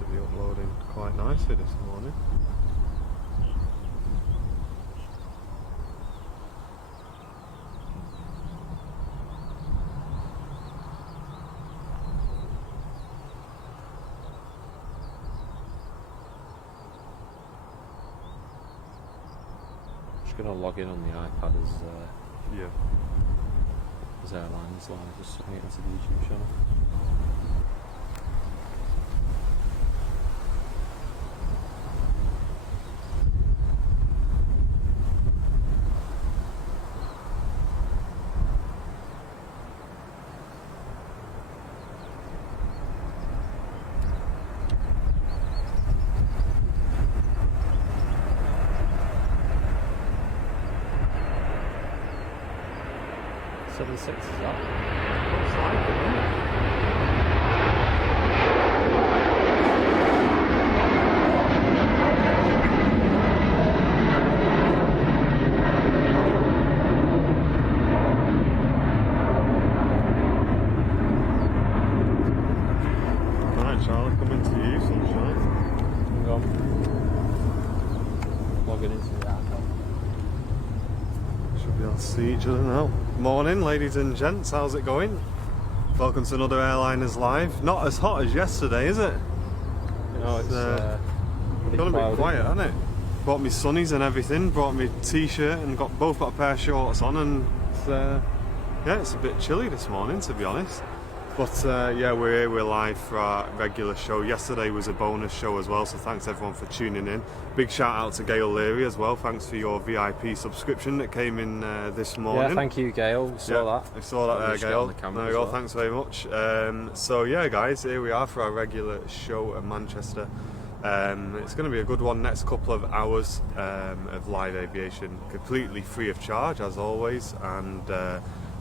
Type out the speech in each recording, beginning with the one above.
to be uploading quite nicely this morning. Just going to log in on the iPad as Airliners Live, just submit it into the YouTube channel. Six is that? Looks like it, doesn't it? Right, Charlie, coming to you, sunshine. Hang on. Logging into the app. Should be able to see each other now. Morning, ladies and gents, how's it going? Welcome to another Airliners Live. Not as hot as yesterday, is it? No, it's gone a bit quiet, hasn't it? Bought me sunnies and everything, brought me t-shirt and both got a pair of shorts on, and it's a bit chilly this morning, to be honest. But yeah, we're here, we're live for our regular show. Yesterday was a bonus show as well, so thanks everyone for tuning in. Big shout out to Gail Leary as well, thanks for your VIP subscription that came in this morning. Yeah, thank you, Gail. We saw that. I saw that there, Gail. There we go, thanks very much. So yeah, guys, here we are for our regular show at Manchester. It's going to be a good one, next couple of hours of live aviation, completely free of charge as always, and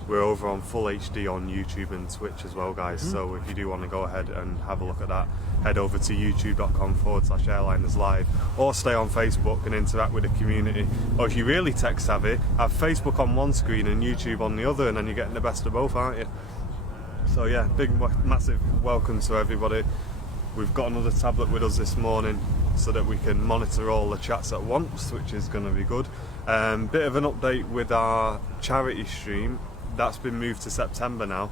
we're over on full HD on YouTube and Twitch as well, guys. So if you do want to go ahead and have a look at that, head over to youtube.com/Airliners Live, or stay on Facebook and interact with the community. Or if you're really tech savvy, have Facebook on one screen and YouTube on the other, and then you're getting the best of both, aren't you? So yeah, big massive welcome to everybody. We've got another tablet with us this morning so that we can monitor all the chats at once, which is going to be good. Bit of an update with our charity stream. That's been moved to September now.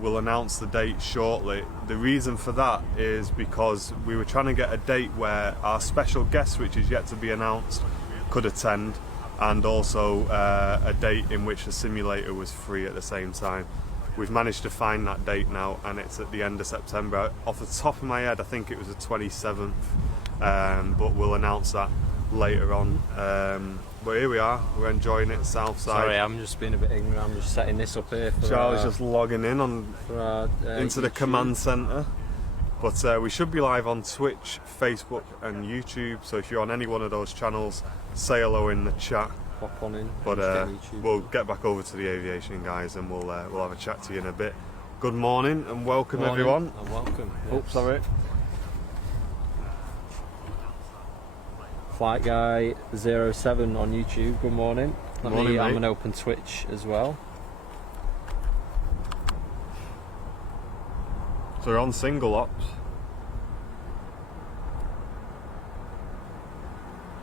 We'll announce the date shortly. The reason for that is because we were trying to get a date where our special guest, which is yet to be announced, could attend, and also a date in which the simulator was free at the same time. We've managed to find that date now, and it's at the end of September. Off the top of my head, I think it was the 27th, but we'll announce that later on. But here we are, we're enjoying it, Southside. Sorry, I'm just being a bit ignorant. I'm just setting this up here for Charlie's just logging in on into the command centre. But we should be live on Twitch, Facebook and YouTube, so if you're on any one of those channels, say hello in the chat. Pop on in. But we'll get back over to the aviation, guys, and we'll have a chat to you in a bit. Good morning and welcome, everyone. And welcome. Yes. Oh, sorry. Flight Guy 07 on YouTube, good morning. Morning, I'm mate. an open Twitch as well. So we're on single ops,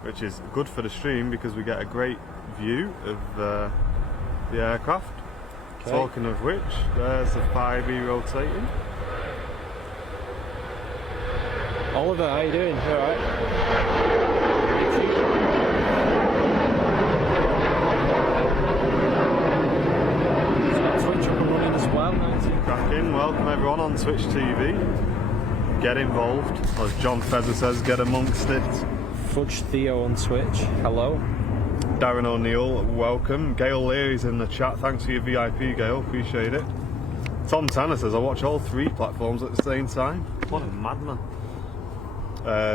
which is good for the stream because we get a great view of the aircraft. Okay. Talking of which, there's the 5E rotating. Oliver, how you doing? You alright? Twitch up and running as well. Cracking, welcome everyone on Twitch TV. Get involved, as John Feather says, get amongst it. Fudge Theo on Twitch, hello. Darren O'Neill, welcome. Gail Leary's in the chat, thanks for your VIP, Gail, appreciate it. Tom Tanner says, I watch all three platforms at the same time. What a madman.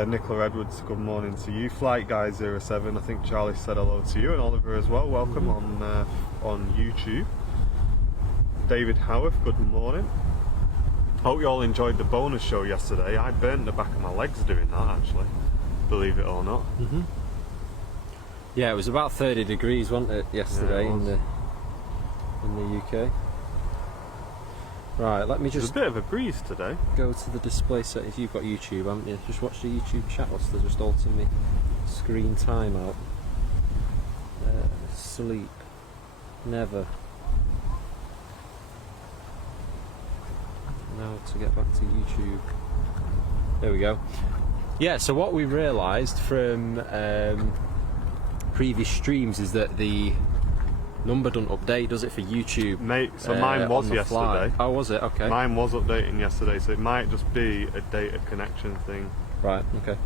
Nicola Edwards, good morning to you. Flight Guy 07, I think Charlie said hello to you, and Oliver as well, welcome on YouTube. David Howarth, good morning. Hope you all enjoyed the bonus show yesterday. I burnt the back of my legs doing that, actually, believe it or not. Yeah, it was about 30 degrees, wasn't it, yesterday in the UK. Right, let me There's just a bit of a breeze today. go to the display settings. You've got YouTube, haven't you? Just watch the YouTube chat whilst they're just altering me screen timeout. Sleep. Never. Now to get back to YouTube. There we go. Yeah, so what we realised from previous streams is that the number doesn't update, does it, for YouTube? Mate, so mine was yesterday. Oh, was it? Okay. Mine was updating yesterday, so it might just be a data connection thing. Right, okay.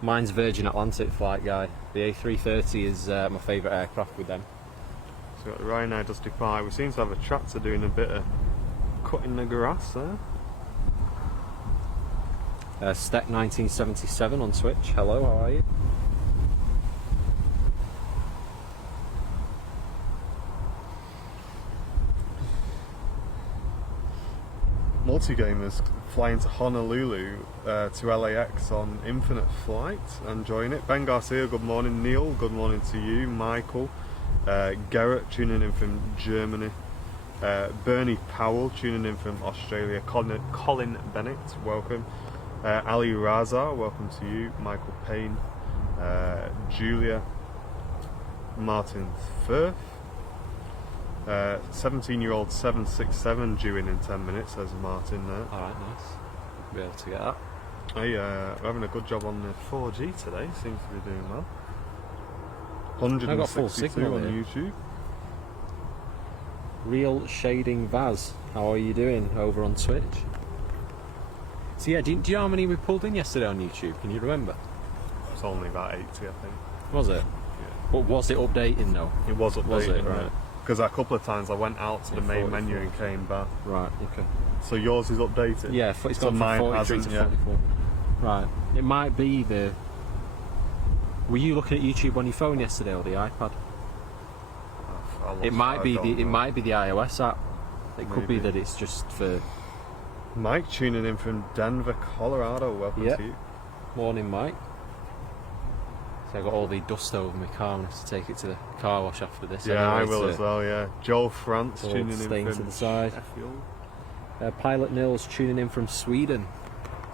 Mine's Virgin Atlantic flight, guy. The A330 is my favourite aircraft with them. So got the Ryanair just departed. We seem to have a tractor doing a bit of cutting the grass there. Steck 1977 on Twitch. Hello, how are you? Multigamers flying to Honolulu to LAX on Infinite Flight, enjoying it. Ben Garcia, good morning. Neil, good morning to you. Michael, Garrett tuning in from Germany. Bernie Powell tuning in from Australia. Colin Bennett, welcome. Ali Raza, welcome to you. Michael Payne, Julia, Martin Firth. 17-year-old 767 due in 10 minutes, says Martin there. Alright, nice. Be able to get that. Hey, we're having a good job on the 4G today, seems to be doing well. 162 on YouTube. Real Shading Vaz, how are you doing over on Twitch? So yeah, do you know how many we pulled in yesterday on YouTube? Can you remember? It's only about 80, I think. Was it? Yeah. But was it updating though? It was updating, was it? Right. Because a couple of times I went out to the main menu and came back. Right, okay. So yours is updated? Yeah, it's gone from 43 to 44. Right. It might be the... Were you looking at YouTube on your phone yesterday or the iPad? It might be the iOS app. It could be that it's just for... Mike tuning in from Denver, Colorado. Welcome to you. Morning, Mike. So I got all the dust over my car and I have to take it to the car wash after this. Yeah, anyway, I will as well, yeah. Joel France tuning in from to the side. Pilot Nils tuning in from Sweden.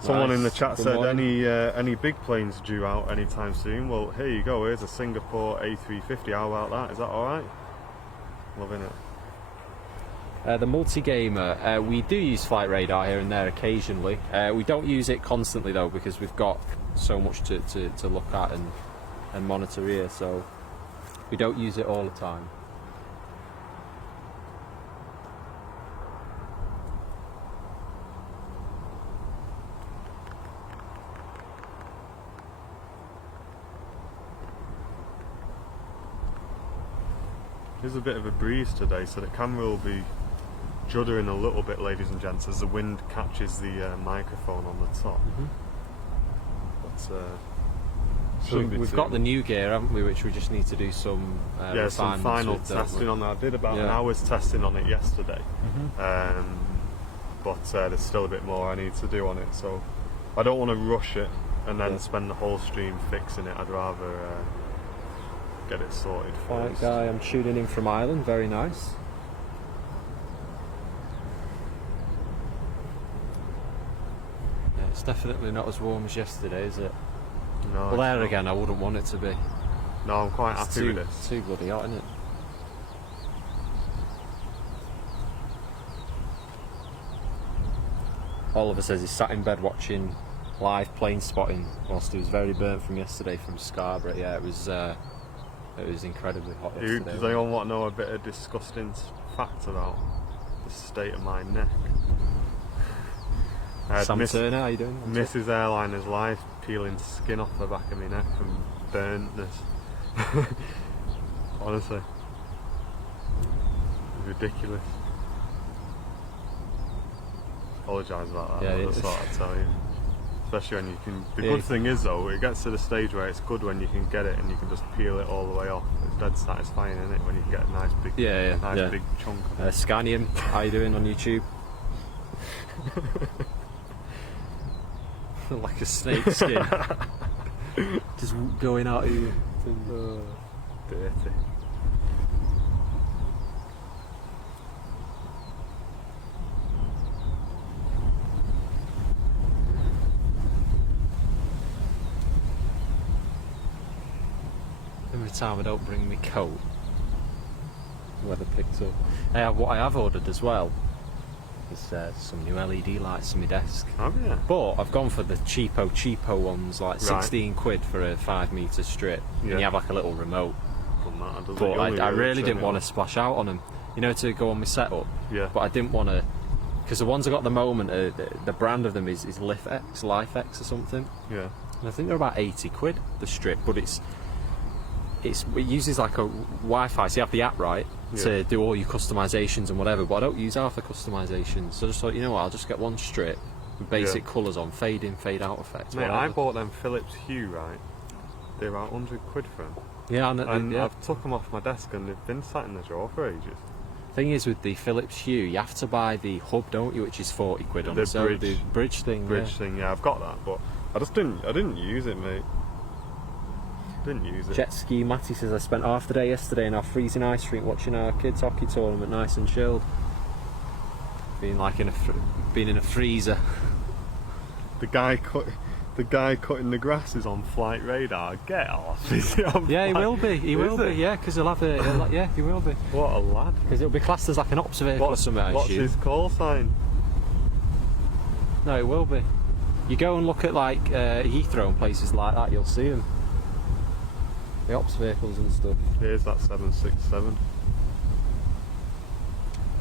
Someone Nice. in the chat Good said morning. any big planes due out anytime soon. Well, here you go. Here's a Singapore A350. How about that? Is that all right? Loving it. The multi-gamer, we do use flight radar here and there occasionally. We don't use it constantly though because we've got so much to look at and monitor here, so we don't use it all the time. There's a bit of a breeze today, so the camera will be juddering a little bit, ladies and gents, as the wind catches the microphone on the top. But So we've got the new gear, haven't we, which we just need to do some some final testing on that. I did about an hour's testing on it yesterday, but there's still a bit more I need to do on it, so I don't want to rush it and then spend the whole stream fixing it. I'd rather get it sorted Right, first. guy, I'm tuning in from Ireland, very nice. Yeah, it's definitely not as warm as yesterday, is it? No, Well, there again, I wouldn't want it to be. No, I'm quite It's happy with this. too bloody hot, isn't it? Oliver says he's sat in bed watching live plane spotting whilst he was very burnt from yesterday from Scarborough. Yeah, it was incredibly hot yesterday. Does anyone want to know a bit of disgusting fact about the state of my neck? Sam Turner, how you doing? Mrs. Airliners live peeling skin off the back of my neck from burntness. Honestly, it's ridiculous. Apologise about that. That's what I tell you. Especially when you can. The good thing is though, it gets to the stage where it's good when you can get it and you can just peel it all the way off. It's dead satisfying, isn't it? When you can get a nice big, big chunk. Scanium, how you doing on YouTube? Like a snake skin, just going out of you. Dirty. time I don't bring my coat. Weather picks up. What I have ordered as well is some new LED lights on my desk. Oh yeah. But I've gone for the cheapo ones, like 16 quid for a 5 metre strip. And you have like a little remote. But I really didn't want to splash out on them, you know, to go on my setup. Yeah. But I didn't want to, because the ones I got at the moment, the brand of them is LifeX or something. Yeah. And I think they're about 80 quid the strip, but it uses like a Wi-Fi, so you have the app right to do all your customisations and whatever. But I don't use half the customisations, so I just thought, you know what, I'll just get one strip with basic colours on, fade in, fade out effect. Mate, I bought them Philips Hue, right? They're about 100 quid for them. Yeah, and I've took them off my desk and they've been sat in the drawer for ages. Thing is, with the Philips Hue, you have to buy the hub, don't you, which is 40 quid on the bridge thing. Yeah, I've got that, but I didn't use it, mate. Didn't use it. Jet Ski Matty says, I spent half the day yesterday in our freezing ice rink watching our kids' hockey tournament, nice and chilled. Being in a freezer. The guy cutting the grass is on flight radar. Get off! Is he on Yeah, flight? he will be. He will be. Yeah, because he'll have a. Yeah, he will be. What a lad! Because it'll be classed as like an ops vehicle or something. What's his call sign? No, it will be. You go and look at like Heathrow and places like that, you'll see them. The ops vehicles and stuff. Here's that 767.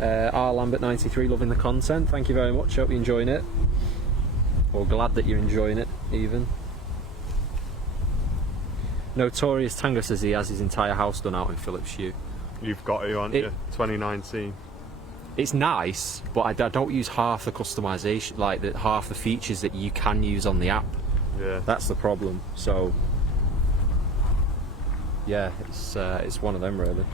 R Lambert 93, loving the content. Thank you very much. Hope you're enjoying it. Or glad that you're enjoying it, even. Notorious Tango says he has his entire house done out in Philips Hue. You've got it, haven't you? 2019. It's nice, but I don't use half the customisation, like half the features that you can use on the app. Yeah. That's the problem. So, yeah, it's one of them really.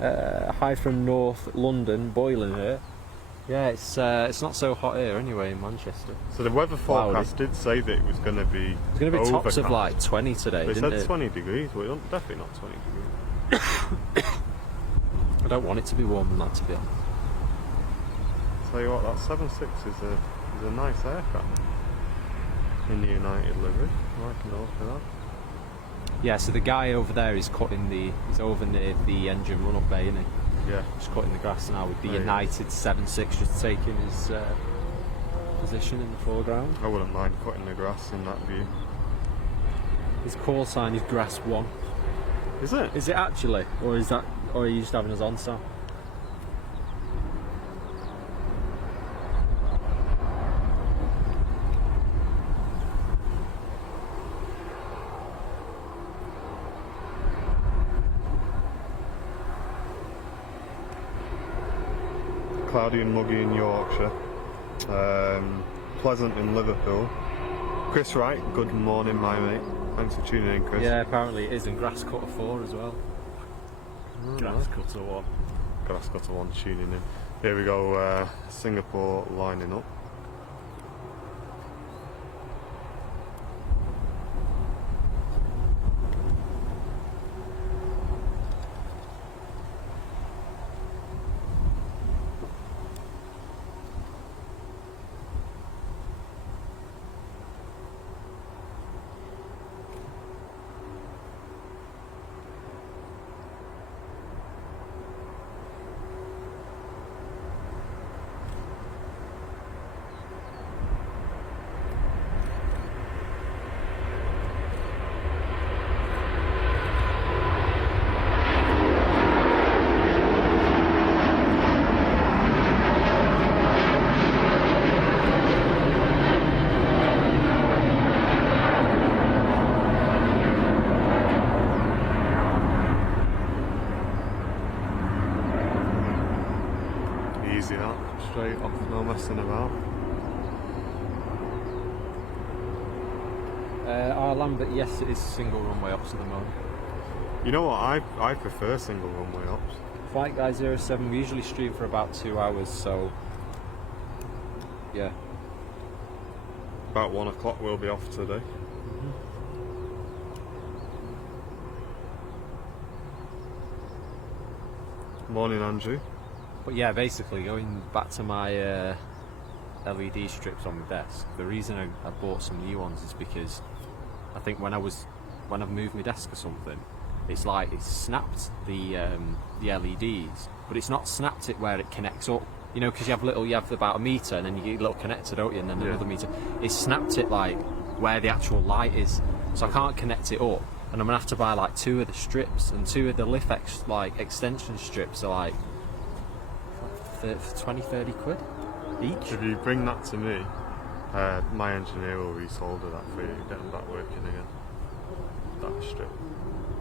Hi from North London, boiling here. Yeah, it's not so hot here anyway in Manchester. So the weather forecast did say that it was going to be. It's going to be tops of like 20 today. They didn't said it? 20 degrees. Well, definitely not 20 degrees. I don't want it to be warmer than that, to be honest. Tell you what, that 7.6 is a nice aircraft in the United livery. I like an awful that. Yeah, so the guy over there is he's over near the engine run-up bay, isn't he? Yeah. Just cutting the grass now with the United 7.6 just taking his position in the foreground. I wouldn't mind cutting the grass in that view. His call sign is Grass 1. Is it? Is it actually? Or are you just having us on, Sam? Cloudy and muggy in Yorkshire, pleasant in Liverpool. Chris Wright, good morning my mate, thanks for tuning in, Chris. Yeah, apparently it is, and Grass Cutter 4 as well. Grass Cutter 1. Grass Cutter 1 tuning in. Here we go, Singapore lining up. Easy that, straight off, no messing about. R Lambert, yes, it is single runway ops at the moment. You know what, I prefer single runway ops. Flight Guy 07, we usually stream for about 2 hours, so yeah. About 1 o'clock we'll be off today. Morning, Andrew. But yeah, basically going back to my LED strips on my desk, the reason I bought some new ones is because I think when I was when I've moved my desk or something, it's like it's snapped the LEDs, but it's not snapped it where it connects up. You know, because you have about a meter, and then you get a little connector, don't you? And then another meter. It's snapped it like where the actual light is, so I can't connect it up. And I'm gonna have to buy like 2 of the strips, and 2 of the extension strips are like 20-30 quid each. If you bring that to me, my engineer will resolder that for you, get them back working again. That strip.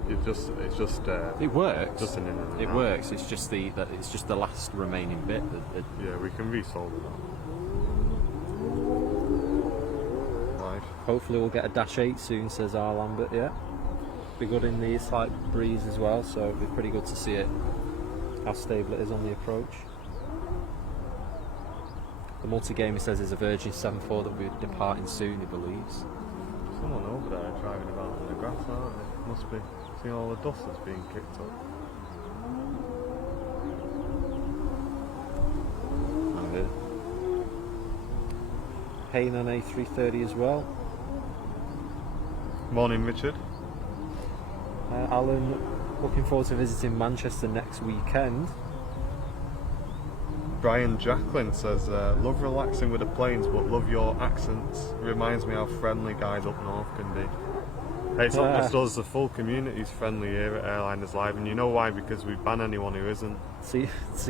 It works. Just an in and it out. works. It's just the last remaining bit. Yeah, we can resolder that. Right. Hopefully we'll get a Dash 8 soon, says R. Lambert. Yeah, be good in the slight breeze as well. So it'd be pretty good to see it, how stable it is on the approach. The multi-gamer says there's a Virgin 7.4 that we're departing soon, he believes. Someone over there driving about on the grass, aren't they? Must be. See all the dust that's being kicked up. Payne on A330 as well. Morning, Richard. Alan, looking forward to visiting Manchester next weekend. Brian Jacqueline says, love relaxing with the planes, but love your accents. Reminds me how friendly guys up north can be. It's not just us, the full community's friendly here at Airliners Live, and you know why? Because we ban anyone who isn't. See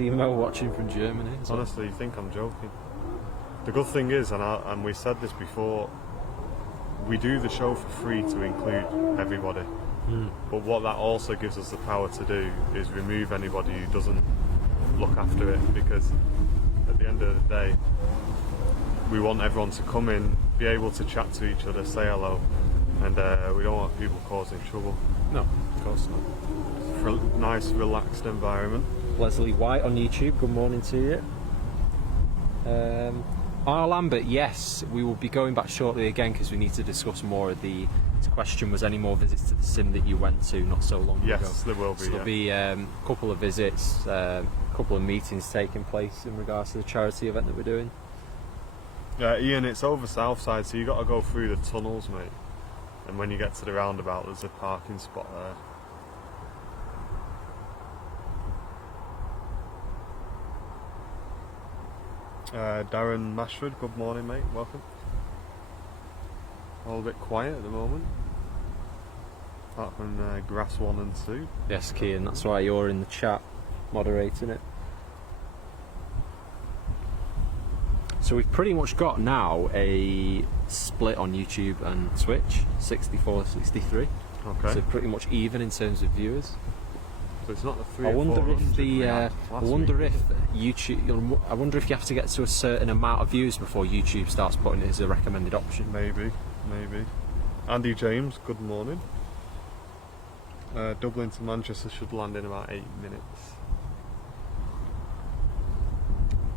Mo watching from Germany. Honestly, you think I'm joking? The good thing is, and we said this before, we do the show for free to include everybody. But what that also gives us the power to do is remove anybody who doesn't look after it, because at the end of the day, we want everyone to come in, be able to chat to each other, say hello, and we don't want people causing trouble. No, of course not. Nice, relaxed environment. Leslie White on YouTube, good morning to you. R. Lambert, yes, we will be going back shortly again because we need to discuss more of the question was any more visits to the sim that you went to not so long ago. Yes, there will be. So there'll be a couple of visits, a couple of meetings taking place in regards to the charity event that we're doing. Ian, it's over Southside, so you got to go through the tunnels, mate. And when you get to the roundabout, there's a parking spot there. Darren Mashford, good morning, mate. Welcome. All a bit quiet at the moment. Apart from Grass 1 and 2. Yes, Kean, that's why you're in the chat, moderating it. So we've pretty much got now a split on YouTube and Twitch, 64-63. Okay. So pretty much even in terms of viewers. So it's not the 300. I wonder if YouTube. I wonder if you have to get to a certain amount of views before YouTube starts putting it as a recommended option. Maybe. Andy James, good morning. Dublin to Manchester should land in about 8 minutes.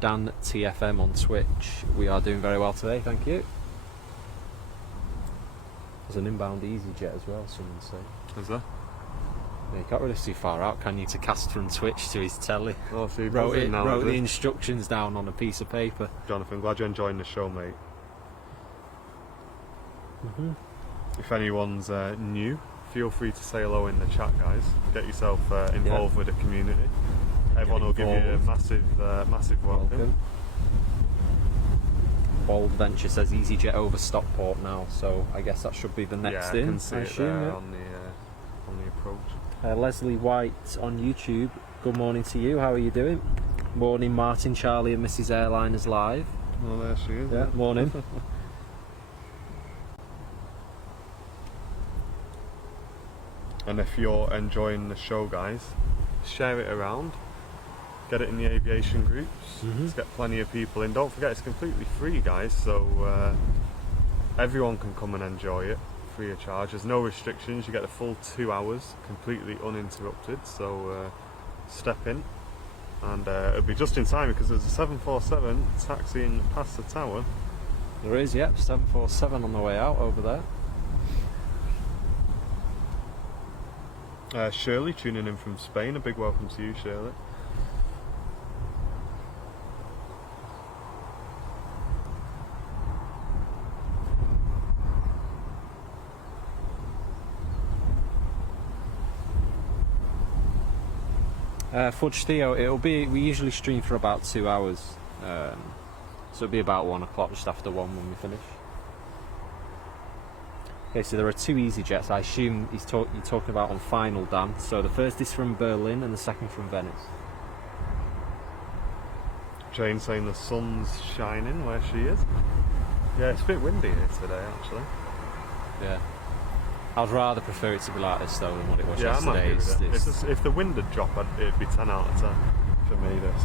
Dan TFM on Twitch, we are doing very well today, thank you. There's an inbound EasyJet as well, someone say. Is there? Yeah, you can't really see far out, can you, to cast from Twitch to his telly? Oh, so you wrote the instructions down on a piece of paper. Jonathan, glad you're enjoying the show, mate. If anyone's new, feel free to say hello in the chat, guys. Get yourself involved with the community. Everyone will give you a massive welcome. Bold Venture says EasyJet over Stockport now, so I guess that should be the next in. I can see it there on the approach. Leslie White on YouTube, good morning to you, how are you doing? Morning Martin, Charlie and Mrs. Airliners Live. Well, there she is. Yeah, morning. And if you're enjoying the show, guys, share it around. Get it in the aviation groups. Let's get plenty of people in. Don't forget, it's completely free, guys, so everyone can come and enjoy it free of charge. There's no restrictions. You get the full 2 hours completely uninterrupted, so step in, and it'll be just in time because there's a 747 taxiing past the tower. There is, yep, 747 on the way out over there. Shirley tuning in from Spain, a big welcome to you, Shirley. Fudge Theo, we usually stream for about 2 hours, so it'll be about 1 o'clock, just after 1 when we finish. Okay, so there are 2 EasyJets. I assume you're talking about on final, Dan. So the first is from Berlin and the second from Venice. Jane saying the sun's shining where she is. Yeah, it's a bit windy here today, actually. Yeah. I'd rather prefer it to be like this though than what it was yesterday. I'm happy with it. If the wind had dropped, it'd be 10 out of 10 for me, this.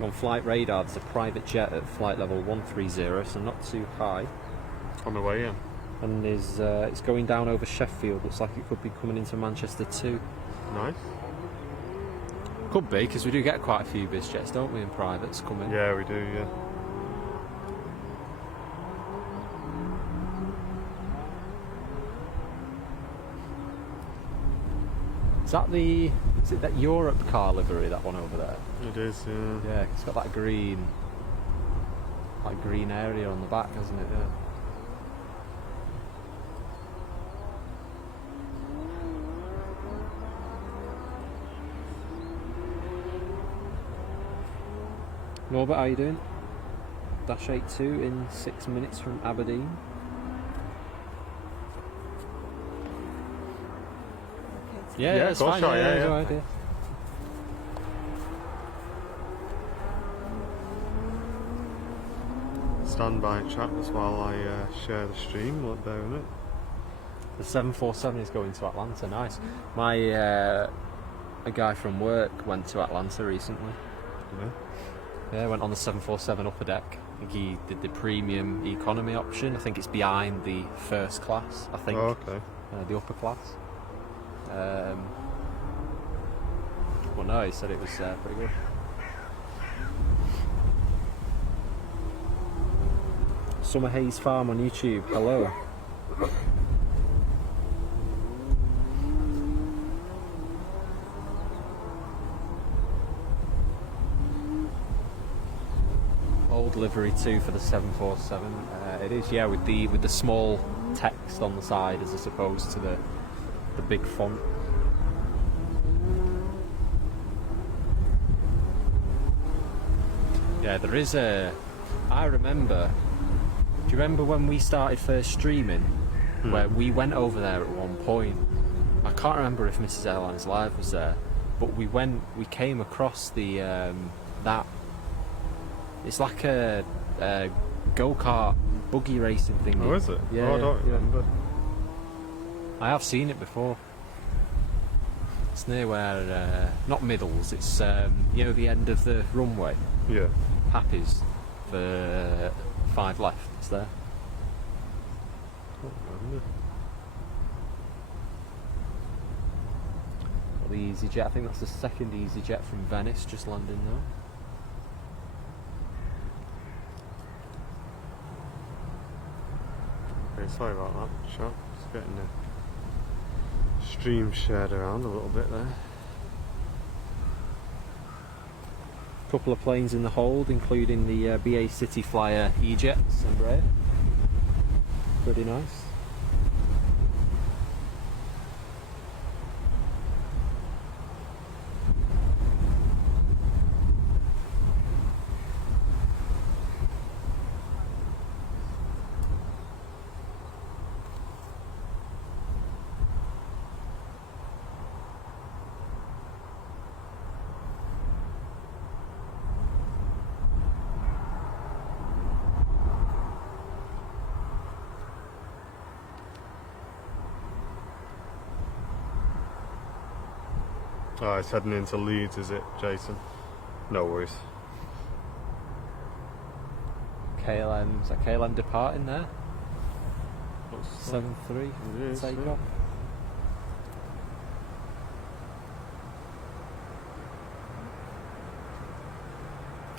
On flight radar, there's a private jet at flight level 130, so not too high. On the way in. And it's going down over Sheffield. Looks like it could be coming into Manchester too. Nice. Could be, because we do get quite a few biz jets, don't we, in privates coming? Yeah, we do, yeah. Is it that Europe car livery, that one over there? It is, yeah. Yeah, it's got that green area on the back, hasn't it? Yeah. Norbert, how are you doing? Dash 82 in 6 minutes from Aberdeen. Yeah, it's fine. Yeah. Stand by chat just while I share the stream. Look there, isn't it? The 747 is going to Atlanta. Nice. My a guy from work went to Atlanta recently. Yeah, went on the 747 upper deck. I think he did the premium economy option. I think it's behind the first class. I think. Oh, okay. The upper class. Well, no, he said it was pretty good. Summer Haze Farm on YouTube. Hello. Old livery too for the 747. It is, yeah, with the small text on the side as opposed to the big font. Yeah, there is I remember. Do you remember when we started first streaming? Where we went over there at one point. I can't remember if Mrs. Airliners Live was there, but we came across the that. It's like a go-kart buggy racing thing. Oh, is it? Yeah. Oh, I don't remember. I have seen it before. It's near where, not Middles, it's, the end of the runway. Yeah. Happy's, the 5 left, it's there. I don't remember. Well, the EasyJet, I think that's the second EasyJet from Venice, just landing now. Okay, sorry about that, chat. Just getting the stream shared around a little bit there. Couple of planes in the hold, including the BA City Flyer E-Jets and Embraer. Pretty nice. Oh, it's heading into Leeds, is it, Jason? No worries. KLM, is that KLM departing there? 7-3 take off.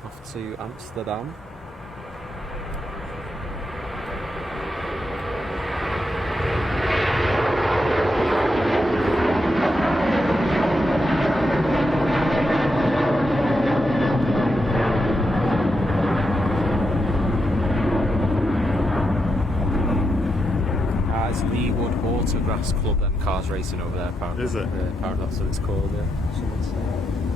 Off to Amsterdam. Grass Club, them cars racing over there apparently. Is it? Yeah, apparently that's what it's called, yeah. Someone said.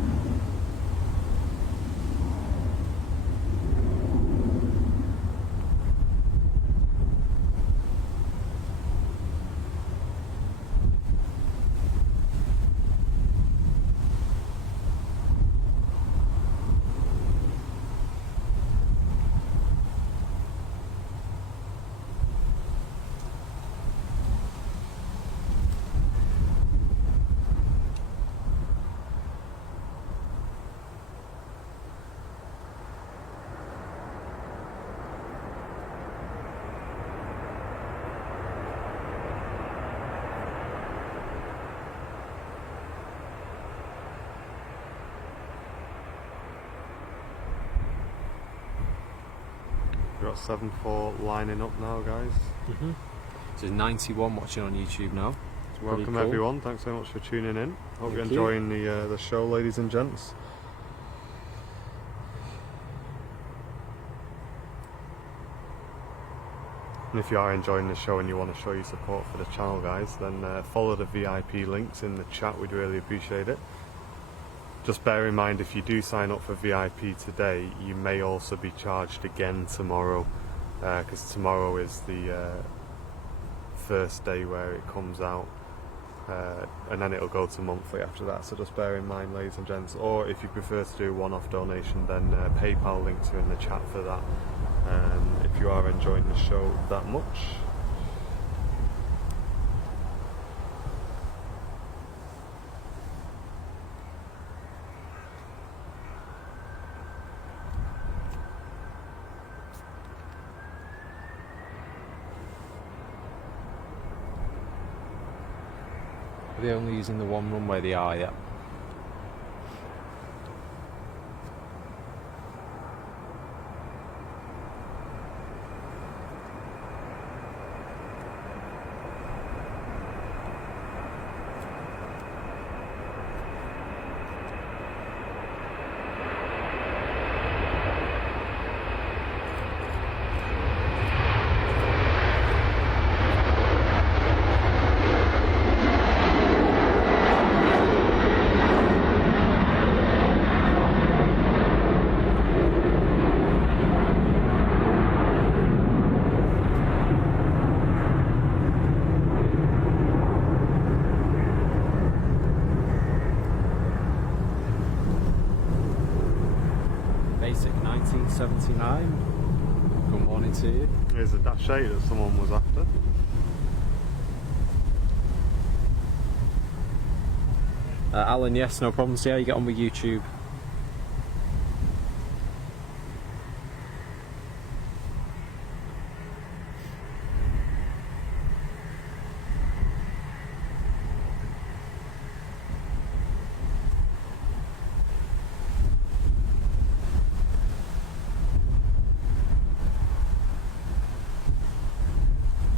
We've got 7-4 lining up now, guys. So there's 91 watching on YouTube now. Welcome cool. everyone, thanks so much for tuning in. Hope you're Thank enjoying the show, ladies and gents. And if you are enjoying the show and you want to show your support for the channel, guys, then follow the VIP links in the chat, we'd really appreciate it. Just bear in mind, if you do sign up for VIP today, you may also be charged again tomorrow, because tomorrow is the first day where it comes out, and then it'll go to monthly after that, so just bear in mind, ladies and gents. Or if you prefer to do a one-off donation, then PayPal links are in the chat for that, if you are enjoying the show that much. Are they only using the one runway they are yet? Basic 1979. Good morning to you. Here's a Dash 8 that someone was after. Alan, yes, no problem. See how you get on with YouTube.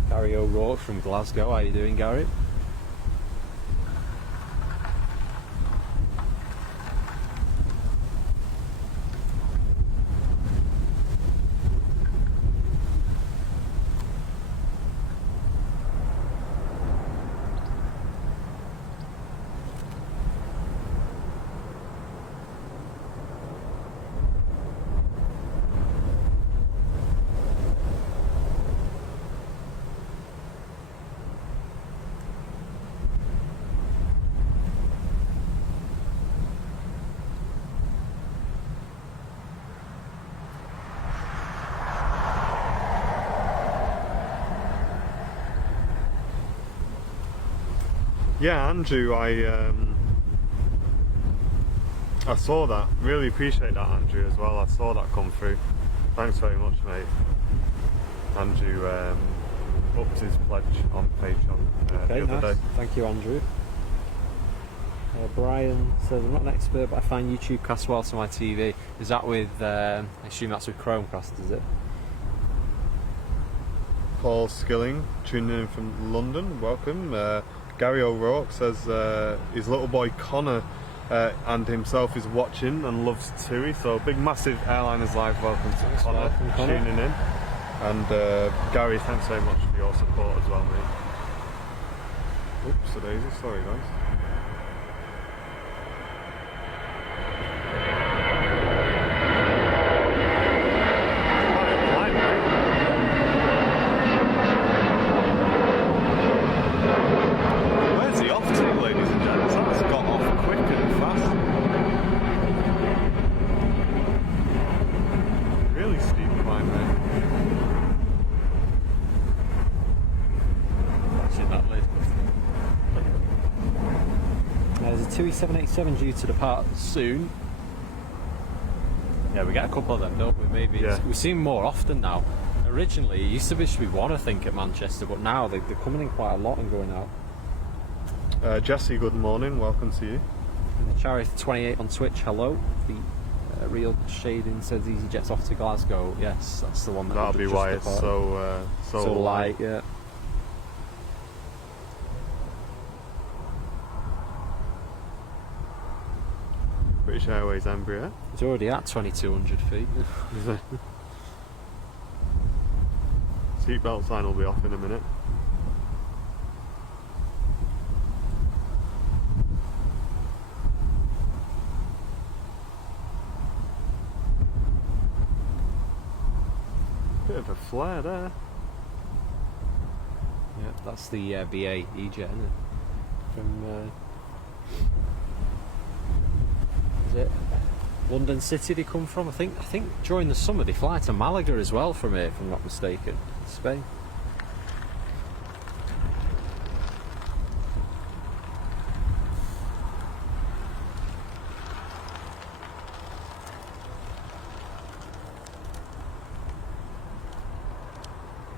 Gary O'Rourke from Glasgow. How you doing, Gary? Yeah, Andrew, I I saw that. Really appreciate that, Andrew, as well. I saw that come through. Thanks very much, mate. Andrew upped his pledge on Patreon the other day. Thank you, Andrew. Brian says, I'm not an expert, but I find YouTube cast well to my TV. Is that with, I assume that's with Chromecast, is it? Paul Skilling, tuning in from London, welcome. Gary O'Rourke says his little boy Connor and himself is watching and loves Tui, so big massive Airliners Live welcome to Connor tuning in. And Gary, thanks very much for your support as well, mate. Oops, a daisy, sorry guys. Tui 787 due to depart soon. Yeah, we get a couple of them, don't we? Maybe we see them more often now. Originally, it used to be one, I think, at Manchester, but now they're coming in quite a lot and going out. Jesse, good morning. Welcome to you. And the Charith 28 on Twitch. Hello. The real shading says EasyJet's off to Glasgow. Yes, that's the one. That'll be why it's so light. Yeah. British Airways Embraer. It's already at 2,200 feet. Seatbelt sign will be off in a minute. Bit of a flare there. Yeah, that's the BA E-Jet, isn't it? From is it London City they come from? I think during the summer they fly to Malaga as well from here, if I'm not mistaken, Spain.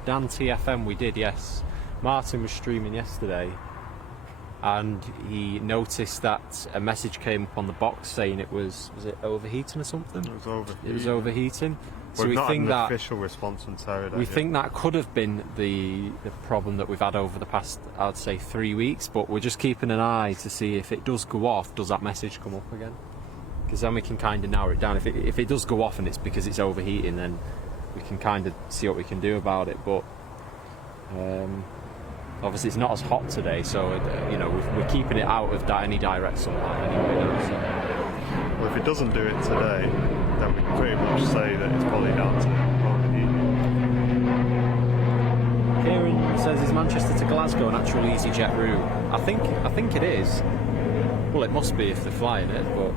Dan TFM we did, yes. Martin was streaming yesterday and he noticed that a message came up on the box saying was it overheating or something? It was overheating. It was overheating. So we think that official response from Sarah. We think that could have been the problem that we've had over the past, I'd say, 3 weeks, but we're just keeping an eye to see if it does go off, does that message come up again? Because then we can kind of narrow it down. If it does go off and it's because it's overheating, then we can kind of see what we can do about it. But obviously it's not as hot today, so we're keeping it out of any direct sunlight anyway now, so. Well, if it doesn't do it today, then we can pretty much say that it's probably down to overheating. Kieran says, is Manchester to Glasgow an actual EasyJet route? I think it is. Well, it must be if they're flying it, but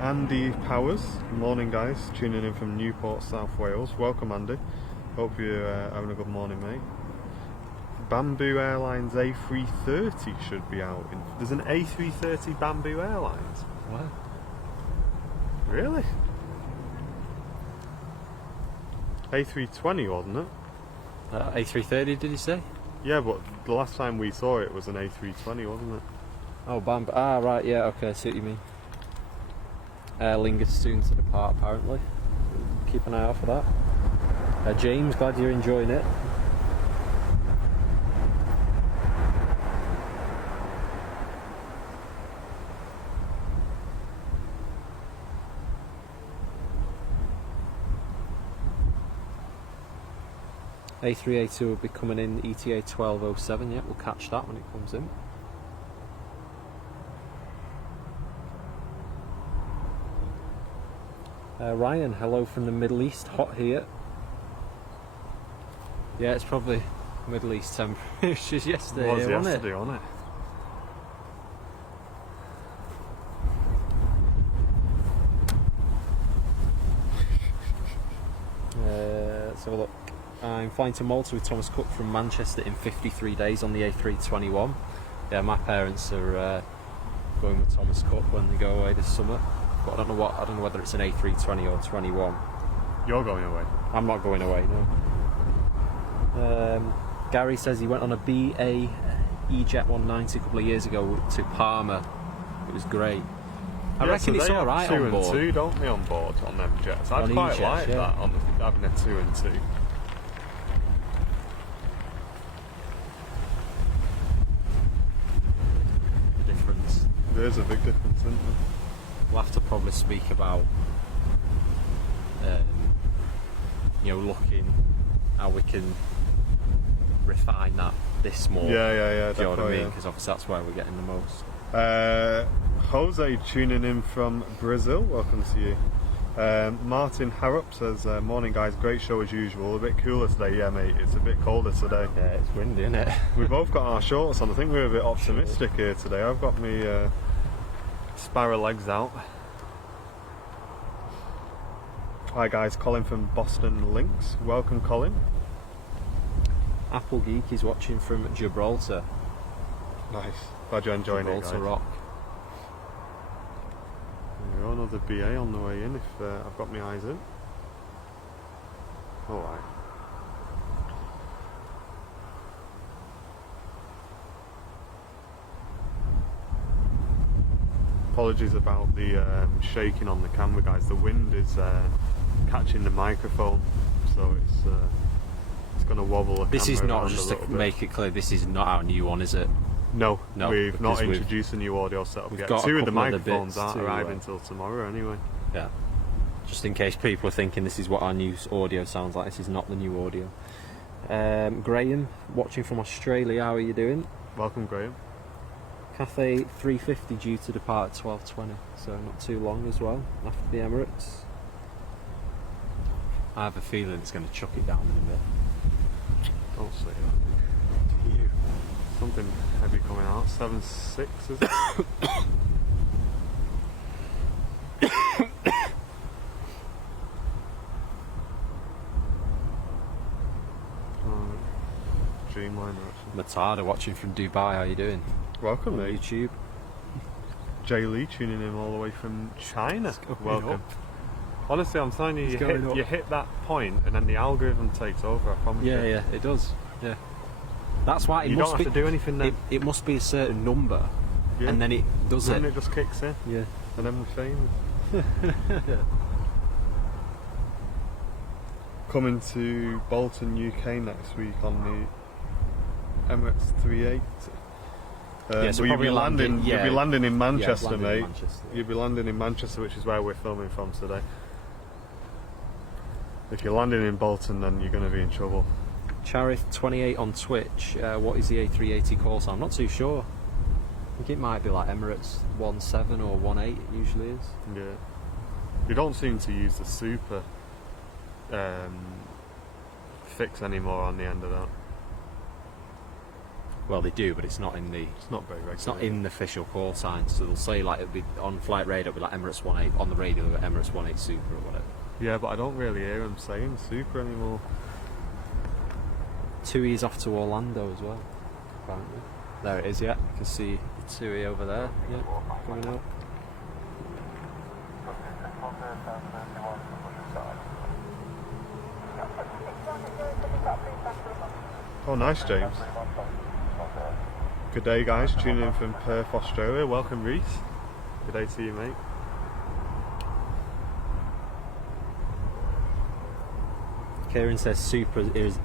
Andy Powers, morning guys, tuning in from Newport, South Wales. Welcome, Andy. Hope you're having a good morning, mate. Bamboo Airlines A330 should be out. There's an A330 Bamboo Airlines. What? Really? A320, wasn't it? A330, did you say? Yeah, but the last time we saw it was an A320, wasn't it? Oh, Bamboo. Ah, right, yeah, okay, I see what you mean. Aer Lingus soon to depart, apparently. Keep an eye out for that. James, glad you're enjoying it. A3A2 will be coming in ETA 1207, yeah, we'll catch that when it comes in. Ryan, hello from the Middle East, hot here. Yeah, it's probably Middle East temperatures yesterday, wasn't it? On it. Let's have a look. I'm flying to Malta with Thomas Cook from Manchester in 53 days on the A321. Yeah, my parents are going with Thomas Cook when they go away this summer. But I don't know whether it's an A320 or 21. You're going away? I'm not going away, no. Gary says he went on a BA E-Jet 190 a couple of years ago to Palma. It was great. I reckon it's all right on board. 2 and 2, don't they, on board on them jets? I'd quite like that, on having a 2 and 2. The difference. There's a big difference, isn't there? We'll have to probably speak about, looking how we can refine this more. Yeah. Do you know what I mean? Because obviously that's where we're getting the most. Jose tuning in from Brazil. Welcome to you. Martin Harrop says, morning guys, great show as usual. A bit cooler today, yeah mate, it's a bit colder today. Yeah, it's windy, isn't it? We've both got our shorts on. I think we're a bit optimistic here today. I've got me sparrow legs out. Hi guys, Colin from Boston Links. Welcome Colin. Apple Geek is watching from Gibraltar. Nice. Glad you're enjoying Gibraltar it, guys. Rock. There we go, another BA on the way in if I've got my eyes in. Alright. Apologies about the shaking on the camera, guys. The wind is catching the microphone, so it's going to wobble. This is not, just to make it clear, this is not our new one, is it? No, we've not introduced a new audio setup yet. 2 of the microphones aren't arriving until tomorrow anyway. Yeah. Just in case people are thinking this is what our new audio sounds like, this is not the new audio. Graham, watching from Australia, how are you doing? Welcome, Graham. Cathay 350 due to depart at 12:20, so not too long as well after the Emirates. I have a feeling it's going to chuck it down in a bit. Don't say that. To you. Something heavy coming out. 7.6, is it? Dreamliner actually. Matada watching from Dubai, how you doing? Welcome, mate. YouTube. Jay Lee tuning in all the way from China. Welcome. Honestly, I'm telling you, you hit that point and then the algorithm takes over, I promise you. Yeah, it does. Yeah. That's why you don't have to do anything then. It must be a certain number, and then it does it. And it just kicks in. Yeah. And then we're famous. Coming to Bolton, UK next week on the Emirates 380. So you'll be landing in Manchester, mate. In Manchester, You'll be landing in Manchester, which is where we're filming from today. If you're landing in Bolton, then you're going to be in trouble. Charith28 on Twitch. What is the A380 call sign? I'm not too sure. I think it might be like Emirates 17 or 18. It usually is. Yeah. You don't seem to use the super fix anymore on the end of that. Well, they do, but it's not in the. It's not very regular. It's not in the official call sign. So they'll say like it'll be on flight radar, it'll be like Emirates 18 on the radio, Emirates 18 Super or whatever. Yeah, but I don't really hear them saying super anymore. TUI's off to Orlando as well, apparently. There it is, yeah. You can see TUI over there, yeah, coming up. Oh, nice, James. Good day, guys. Tuning in from Perth, Australia. Welcome, Reese. Good day to you, mate. Kieran says Super is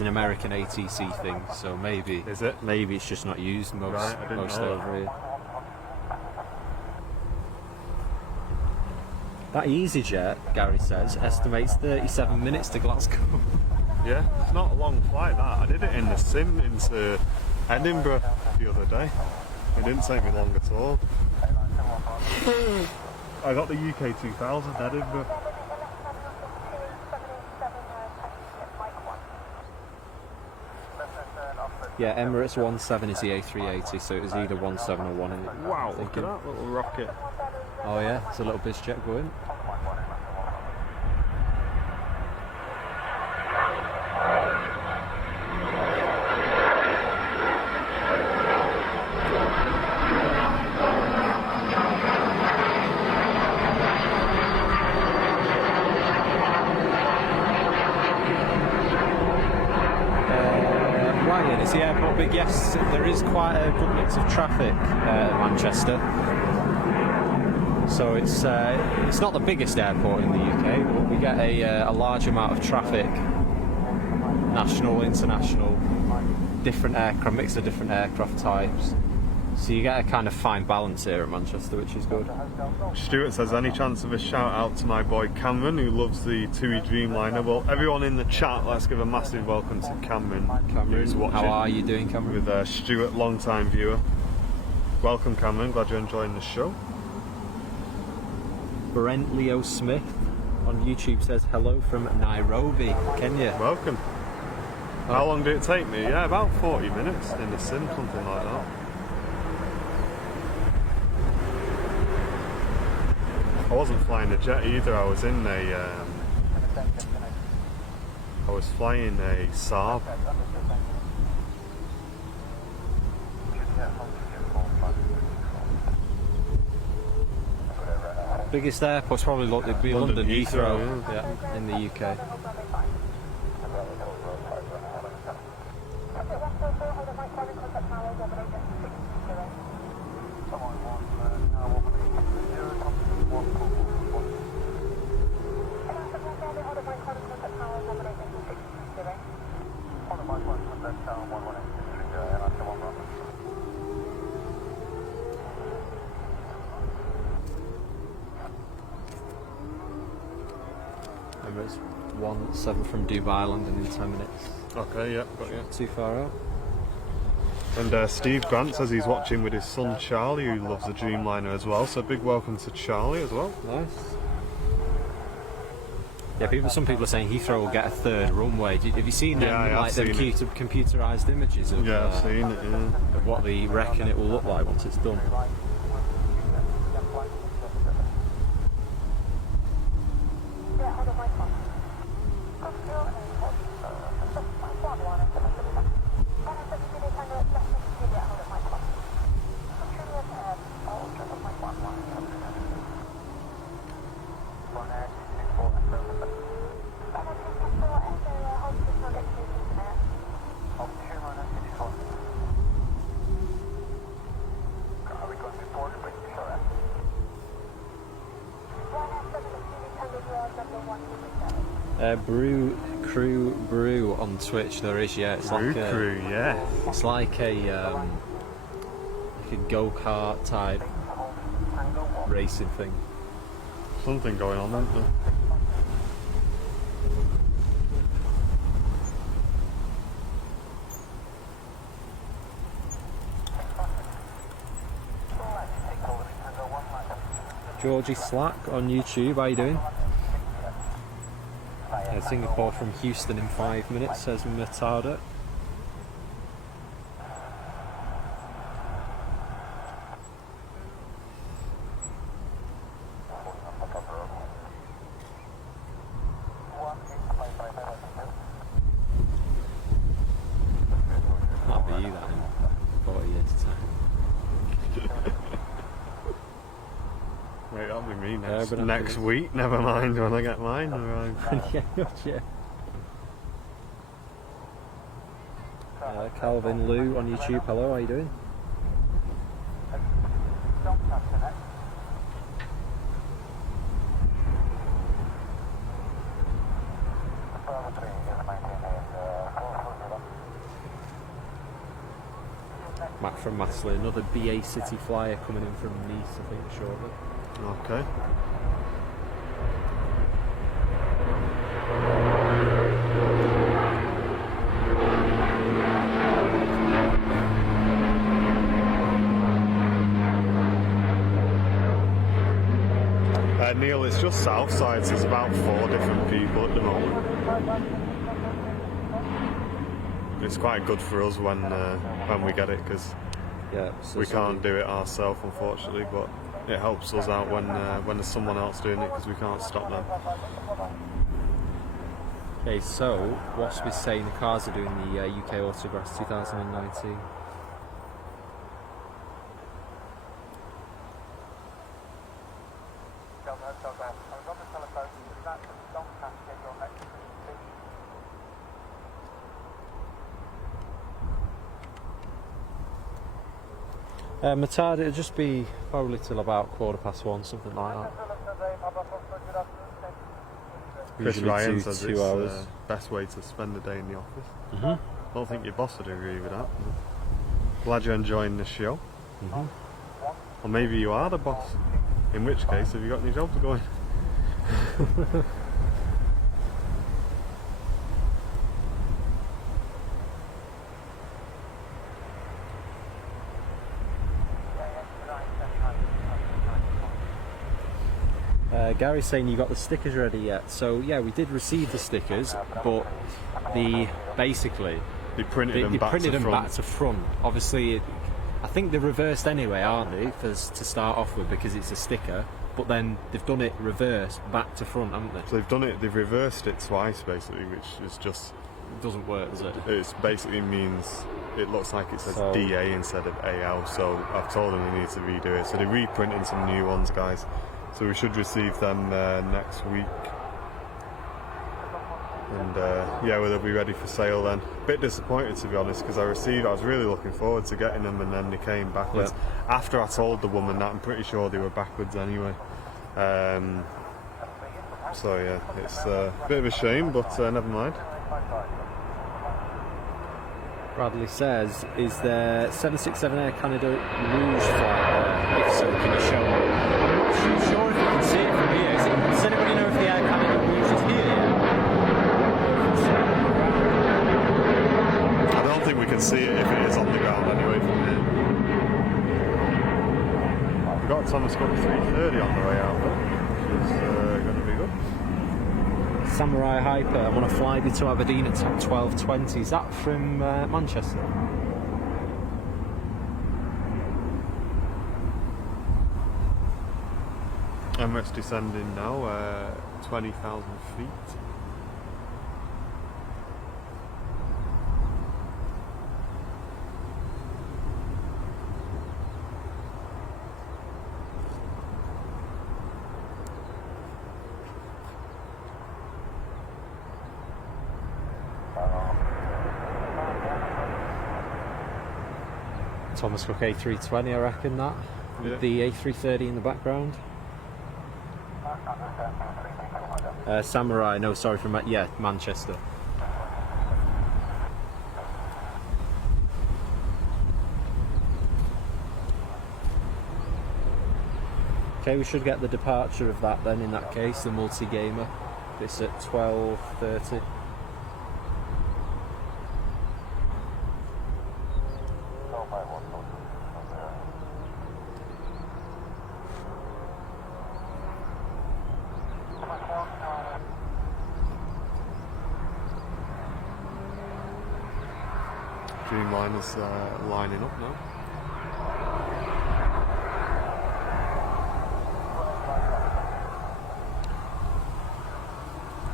an American ATC thing, so maybe is it? Maybe it's just not used most over here. That EasyJet, Gary says, estimates 37 minutes to Glasgow. Yeah, it's not a long flight that. I did it in the sim into Edinburgh the other day. It didn't take me long at all. I got the UK 2000 Edinburgh. Yeah, Emirates 17 is the A380, so it was either 17 or 18. Wow, look at that little rocket. Oh yeah, it's a little BizJet going. exciting. It's the airport, but yes, there is quite a good mix of traffic at Manchester. So it's not the biggest airport in the UK, but we get a large amount of traffic, national, international, different aircraft, mix of different aircraft types. So you get a kind of fine balance here at Manchester, which is good. Stuart says, any chance of a shout out to my boy Cameron, who loves the TUI Dreamliner? Well, everyone in the chat, let's give a massive welcome to Cameron. Who's watching. How are you doing, Cameron? With Stuart, long-time viewer. Welcome, Cameron. Glad you're enjoying the show. Brent Leo Smith on YouTube says hello from Nairobi, Kenya. Welcome. How long did it take me? Yeah, about 40 minutes in the sim, something like that. I wasn't flying a jet either. I was in I was flying a Saab. Biggest airport's probably London Heathrow, yeah, in the UK. It's 1-7 from Dubai, London in 10 minutes. Okay, yeah, got you. Too far out. And Steve Grant says he's watching with his son Charlie, who loves the Dreamliner as well. So big welcome to Charlie as well. Nice. Yeah, some people are saying Heathrow will get a third runway. Have you seen them? Yeah, like the computerised images of, I've seen it. Yeah. Of what they reckon it will look like once it's done. Brew on Twitch. There is, yeah. It's Crew, yeah. It's like a go-kart type racing thing. Something going on, isn't there? Georgie Slack on YouTube, how you doing? Singapore from Houston in 5 minutes, says Matada. Might be you that in 40 years' time. Wait, that'll be me next week. Never mind when I get mine. Yeah, gotcha. Calvin Lou on YouTube. Hello, how you doing? Matt from Massley, another BA City flyer coming in from Nice, I think, shortly. Okay. Neil, it's just south side, so there's about 4 different people at the moment. It's quite good for us when we get it, because we can't do it ourselves, unfortunately, but it helps us out when there's someone else doing it, because we can't stop them. Okay, so Wasp is saying the cars are doing the UK Autographs 2019. Matard, it'll just be probably till about 1:15, something like that. Chris Usually Ryan says two it's hours. the best way to spend the day in the office. Mm-hmm. I don't think your boss would agree with that. Glad you're enjoying the show. Mm-hmm. Or maybe you are the boss. In which case, have you got any jobs going? Gary's saying you got the stickers ready yet. So yeah, we did receive the stickers, but basically They printed them back to front. Obviously, I think they're reversed anyway, aren't they, to start off with, because it's a sticker. But then they've done it reverse back to front, haven't they? So they've reversed it twice basically, which is just... It doesn't work, does it? It basically means it looks like it says DA instead of AL, so I've told them they need to redo it. So they're reprinting some new ones, guys. So we should receive them next week. And yeah, well, they'll be ready for sale then. Bit disappointed, to be honest, because I was really looking forward to getting them, and then they came backwards. Yeah. After I told the woman that, I'm pretty sure they were backwards anyway. So yeah, it's a bit of a shame, but never mind. Bradley says, is there 767 Air Canada Rouge flight there? If so, can you show me? I'm not sure if you can see it from here. Does anybody know if the Air Canada Rouge is here yet? I don't think we can see it if it is on the ground anyway from here. We've got Thomas Cook 330 on the way out though, which is going to be good. Samurai Hyper, I want to fly to Aberdeen at 12:20. Is that from Manchester? Amidst descending now, 20,000 feet. Thomas Cook A320, I reckon that. Yeah. With the A330 in the background. Samurai, no, sorry, from Manchester. Okay, we should get the departure of that then, in that case, the multi-gamer. It's at 12:30. Dreamliner's lining up now.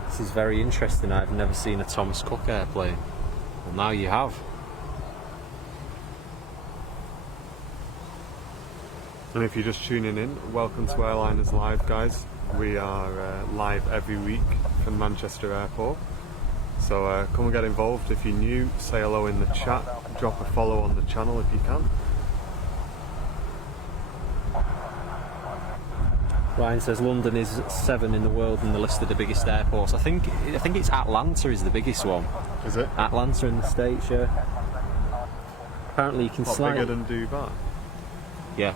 This is very interesting. I've never seen a Thomas Cook airplane. Well, now you have. And if you're just tuning in, welcome to Airliners Live, guys. We are live every week from Manchester Airport. So come and get involved. If you're new, say hello in the chat, drop a follow on the channel if you can. Ryan says London is 7 in the world in the list of the biggest airports. I think it's Atlanta is the biggest one. Is it? Atlanta in the States, yeah. Apparently you can slide. Bigger than Dubai? Yeah.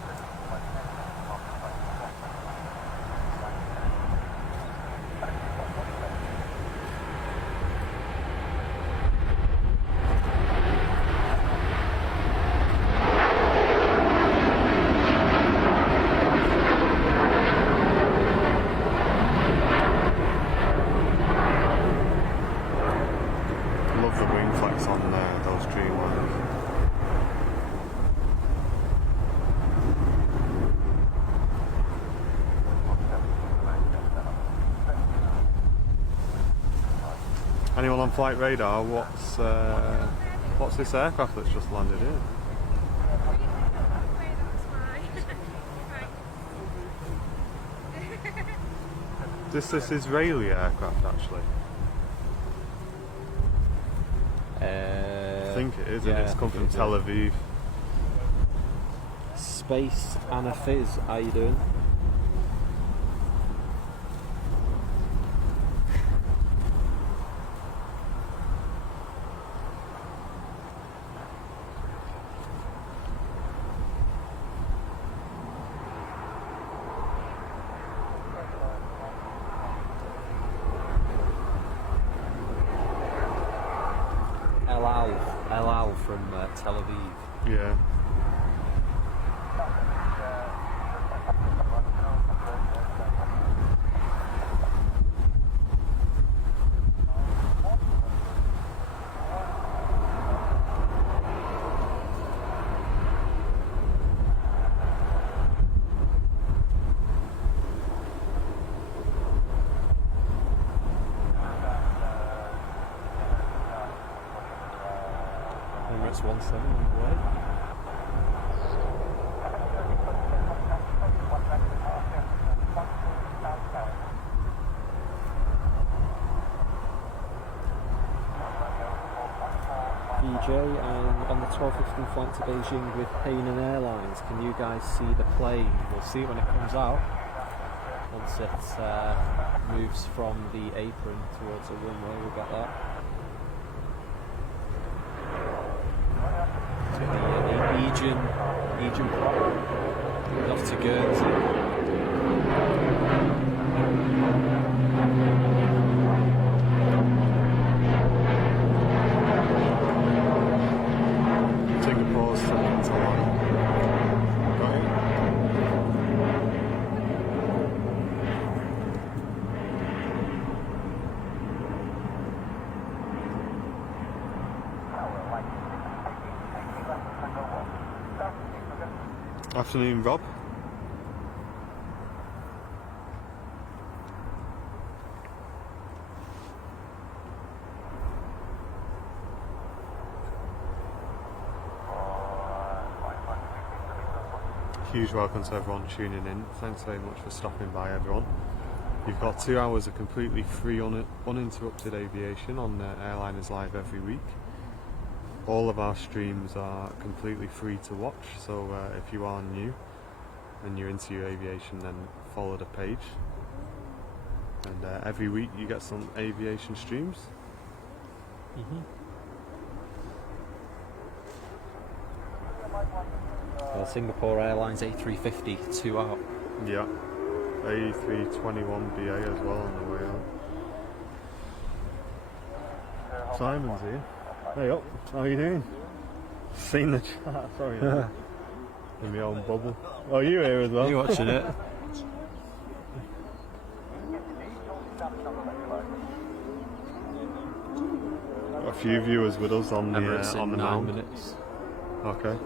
Anyone on flight radar, what's this aircraft that's just landed here? This Israeli aircraft actually? I think it is, and it's come from Tel Aviv. Space Anna Fizz, how you doing? El Al from Tel Aviv. Yeah. Emirates 17 on the way. VJ, on the 12:15 flight to Beijing with Hainan Airlines, can you guys see the plane? We'll see it when it comes out, once it moves from the apron towards the runway. We'll get that. The Aegean prop off to Guernsey. Singapore's taking too long. Afternoon, Rob. Huge welcome to everyone tuning in. Thanks very much for stopping by, everyone. You've got 2 hours of completely free, uninterrupted aviation on Airliners Live every week. All of our streams are completely free to watch, so if you are new and you're into your aviation, then follow the page. And every week you get some aviation streams. Well, Singapore Airlines A350, 2 out. Yeah, A321BA as well on the way out. Simon's here. Hey up, how are you doing? Seen the chat, sorry. In my own bubble. Oh, you here as well? Are you watching it? A few viewers with us on the on 9 9 minutes. Okay.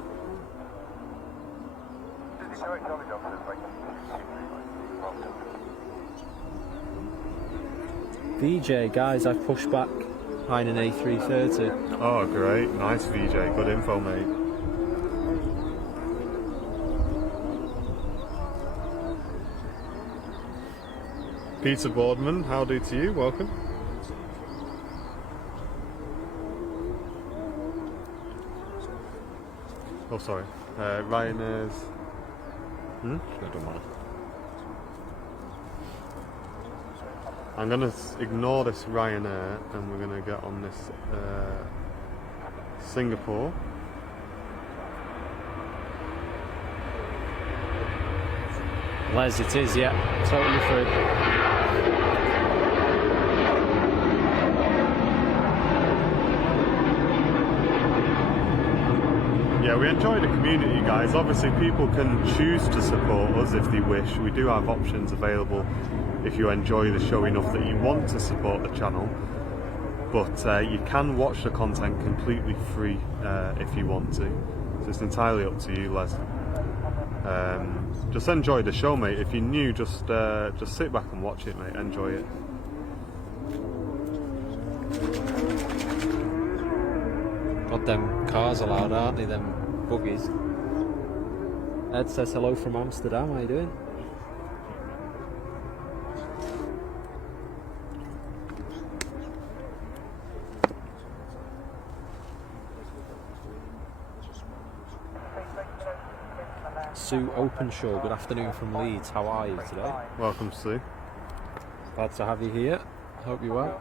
VJ, guys, I've pushed back Hainan A330. Oh, great. Nice, VJ. Good info, mate. Peter Boardman, howdy to you. Welcome. Oh, sorry. Ryanair's... I don't want to. I'm going to ignore this Ryanair and we're going to get on this Singapore. Les, it is, yeah. Totally free. Yeah, we enjoy the community, guys. Obviously, people can choose to support us if they wish. We do have options available if you enjoy the show enough that you want to support the channel. But you can watch the content completely free if you want to. So it's entirely up to you, Les. Just enjoy the show, mate. If you're new, just sit back and watch it, mate. Enjoy it. God, them cars are loud, aren't they? Them buggies. Ed says hello from Amsterdam. How you doing? Sue Openshaw, good afternoon from Leeds. How are you today? Welcome, Sue. Glad to have you here. Hope you're well.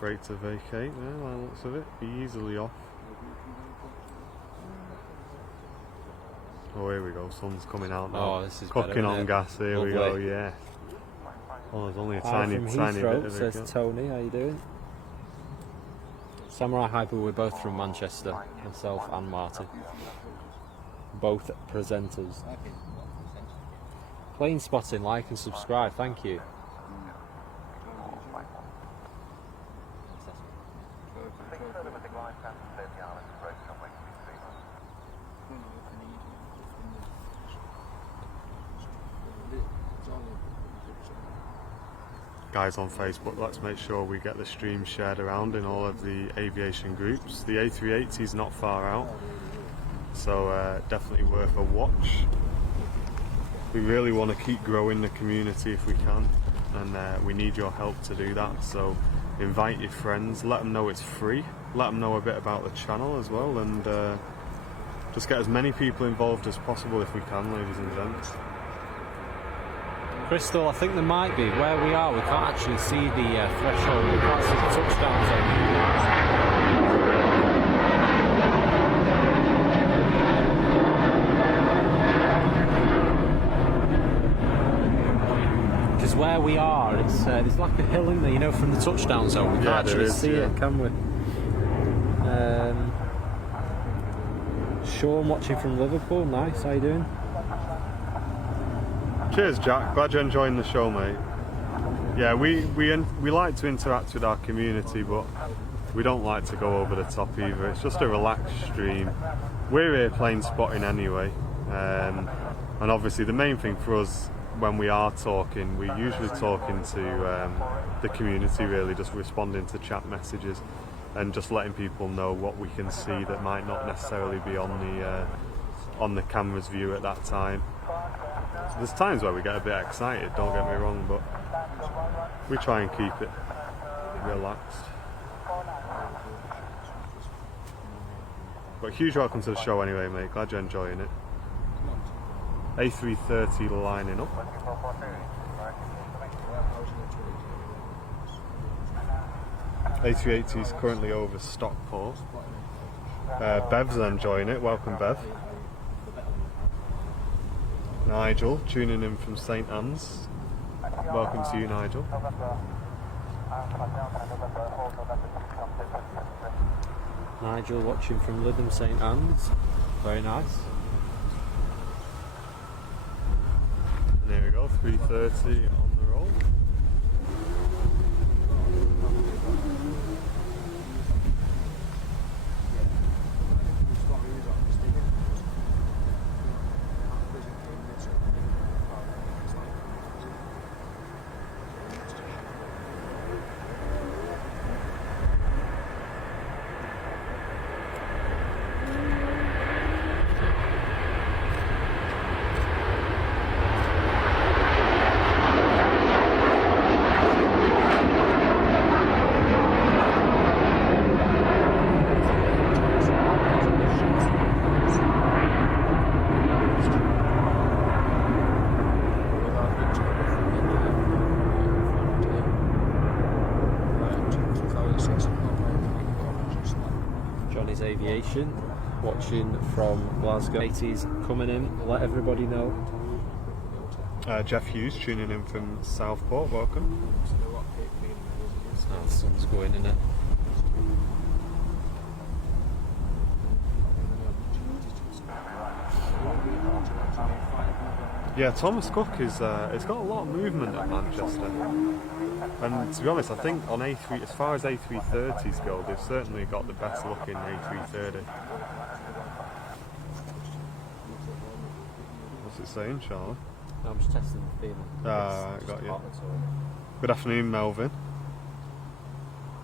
Break to vacate there, by the looks of it. Be easily off. Oh, here we go. Sun's coming out now. Oh, this is cooking better, on gas. Here Lovely. we go. Yeah. Oh, there's only a Hi tiny from bit Heathrow, of says it. Tony. How you doing? Samurai Hyper, we're both from Manchester. Myself and Martin. Both presenters. Plane spotting, like and subscribe. Thank you. Guys on Facebook, let's make sure we get the stream shared around in all of the aviation groups. The A380 is not far out, so definitely worth a watch. We really want to keep growing the community if we can, and we need your help to do that. So invite your friends, let them know it's free, let them know a bit about the channel as well, and just get as many people involved as possible if we can, ladies and gents. Crystal, I think there might be. Where we are, we can't actually see the threshold. We can't see the touchdown zone. Because where we are, it's like a hill, isn't there? You know, from the touchdown zone. We can't actually see it, can we? Sean watching from Liverpool. Nice. How you doing? Cheers, Jack. Glad you're enjoying the show, mate. Yeah, we like to interact with our community, but we don't like to go over the top either. It's just a relaxed stream. We're here plane spotting anyway, and obviously the main thing for us when we are talking, we're usually talking to the community, really, just responding to chat messages and just letting people know what we can see that might not necessarily be on the camera's view at that time. So there's times where we get a bit excited, don't get me wrong, but we try and keep it relaxed. But huge welcome to the show anyway, mate. Glad you're enjoying it. A330 lining up. A380 is currently over Stockport. Bev's enjoying it. Welcome, Bev. Nigel tuning in from St Anne's. Welcome to you, Nigel. Nigel watching from Lytham St Anne's. Very nice. And there we go, 3:30 on the roll. Aviation, watching from Glasgow. 80s coming in, let everybody know. Jeff Hughes tuning in from Southport, welcome. Oh, the sun's going in it. Yeah, Thomas Cook is it's got a lot of movement at Manchester. And to be honest, I think on A3, as far as A330s go, they've certainly got the best looking A330. What's it saying, Charlie? No, I'm just testing the feeling. Right, got you. Good afternoon, Melvin.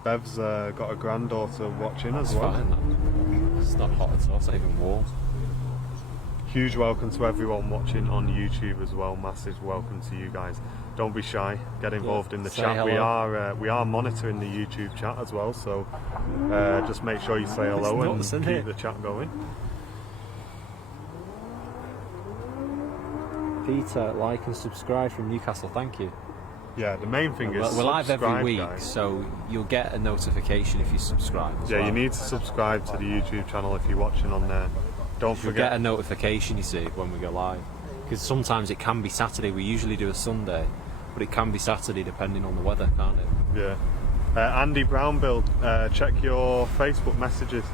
Bev's got a granddaughter watching as well. Fine, it's not hot at all, it's not even warm. Huge welcome to everyone watching on YouTube as well. Massive welcome to you guys. Don't be shy. Get involved in the chat. Hello. We are monitoring the YouTube chat as well. So just make sure you say hello and keep the chat going. Peter, like and subscribe from Newcastle. Thank you. Yeah, the main thing is we're live every week, guys. So you'll get a notification if you subscribe. Yeah, you need to subscribe to the YouTube channel if you're watching on there. Don't forget. You'll get a notification, you see, when we go live. Because sometimes it can be Saturday. We usually do a Sunday, but it can be Saturday depending on the weather, can't it? Yeah. Andy Brownbill, check your Facebook messages.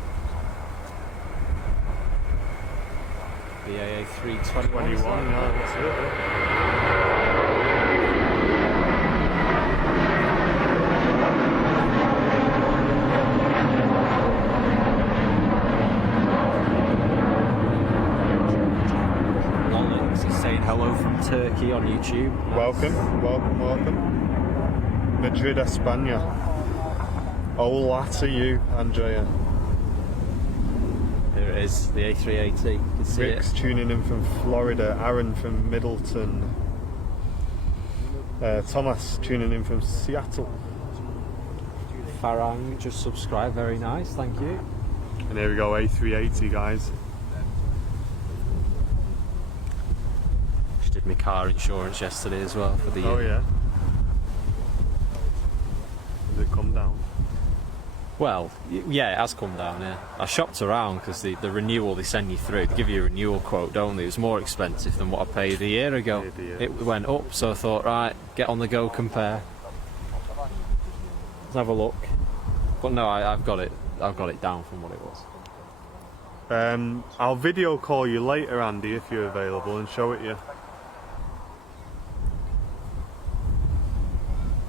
BAA 321. Yeah, that's it. Hello from Turkey on YouTube. Welcome. Madrid, España. Hola to you, Andrea. Here it is, the A380. You can see Rick's it. tuning in from Florida. Aaron from Middleton. Thomas tuning in from Seattle. Farang just subscribed, very nice, thank you. And here we go, A380 guys. Did my car insurance yesterday as well for the year. Oh yeah. Has it come down? Well, yeah, it has come down, yeah. I shopped around because the renewal they send you through, they give you a renewal quote, don't they? It was more expensive than what I paid a year ago. It went up, so I thought, right, get on the go, compare. Let's have a look. But no, I've got it down from what it was. I'll video call you later, Andy, if you're available, and show it you.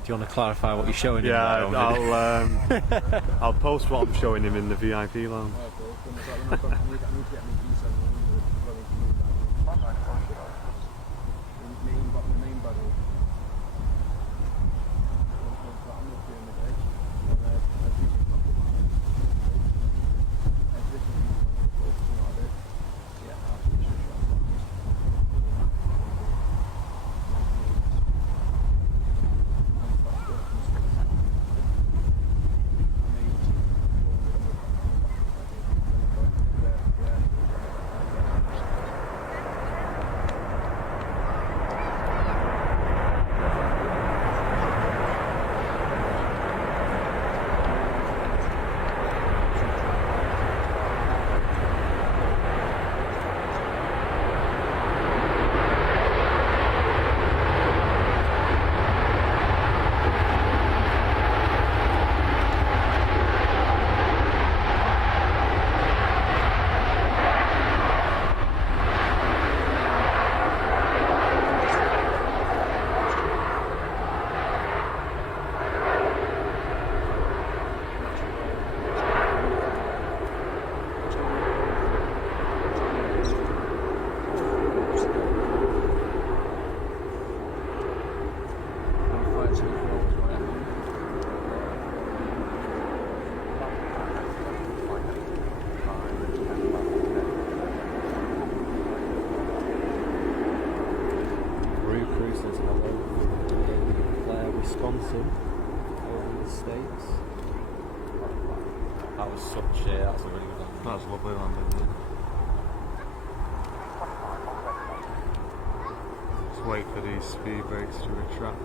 Do you want to clarify what you're showing him? Yeah, I'll post what I'm showing him in the VIP lounge. Wisconsin over in the States. That was such a, that's a really good landing. That's lovely landing, isn't it? Just wait for these speed brakes to retract.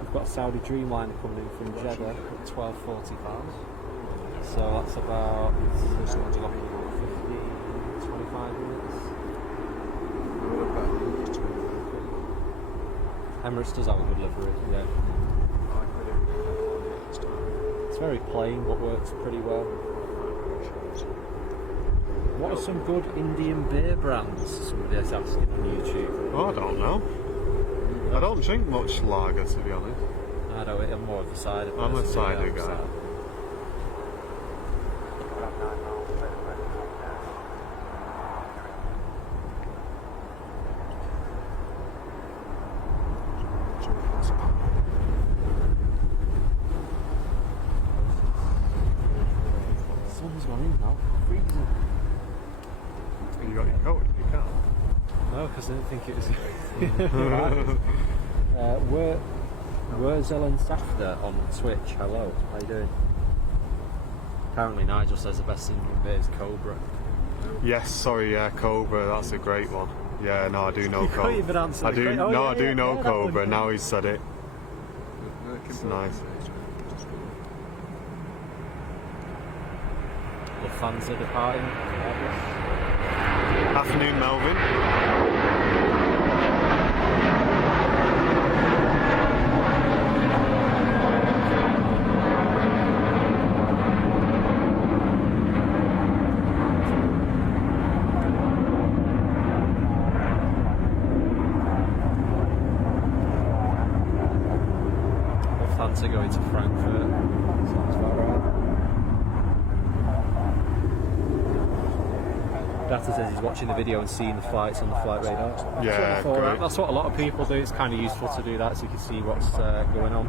We've got a Saudi Dreamliner coming in from Jeddah at 12:45. So that's about 15, 25 minutes. Emirates does have a good livery, yeah. It's very plain but works pretty well. What are some good Indian beer brands? Somebody's asking on YouTube. Oh, I don't know. I don't drink much lager, to be honest. I don't, I'm more of a cider person. I'm a cider guy. Sun's gone in now. Freezing. No, because I didn't think it was. We're Zelen Safda on Twitch. Hello, how you doing? Apparently Nigel says the best Indian bit is Cobra. Yes, sorry, yeah, Cobra, that's a great one. Yeah, no, I do know Cobra. Can't even answer I do know Cobra, now he's said it. It's nice. The fans are departing. Afternoon, Melvin. To go into Frankfurt. Sounds about right. Data says he's watching the video and seeing the flights on the flight radar. Yeah, great. That's what a lot of people do. It's kind of useful to do that so you can see what's going on.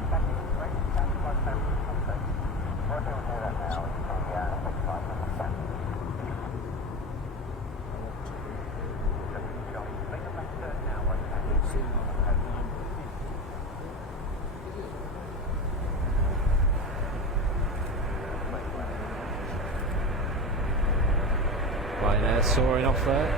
Ryanair soaring off there.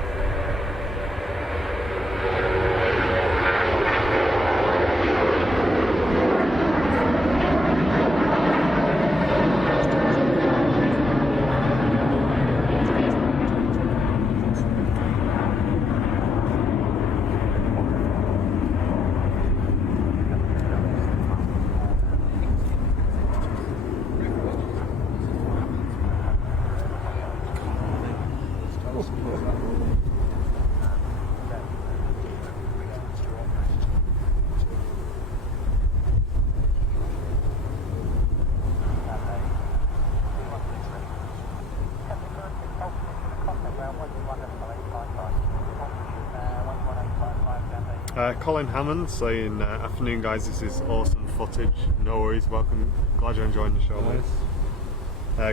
Colin Hammond saying, afternoon guys, this is awesome footage. No worries, welcome. Glad you're enjoying the show, mate.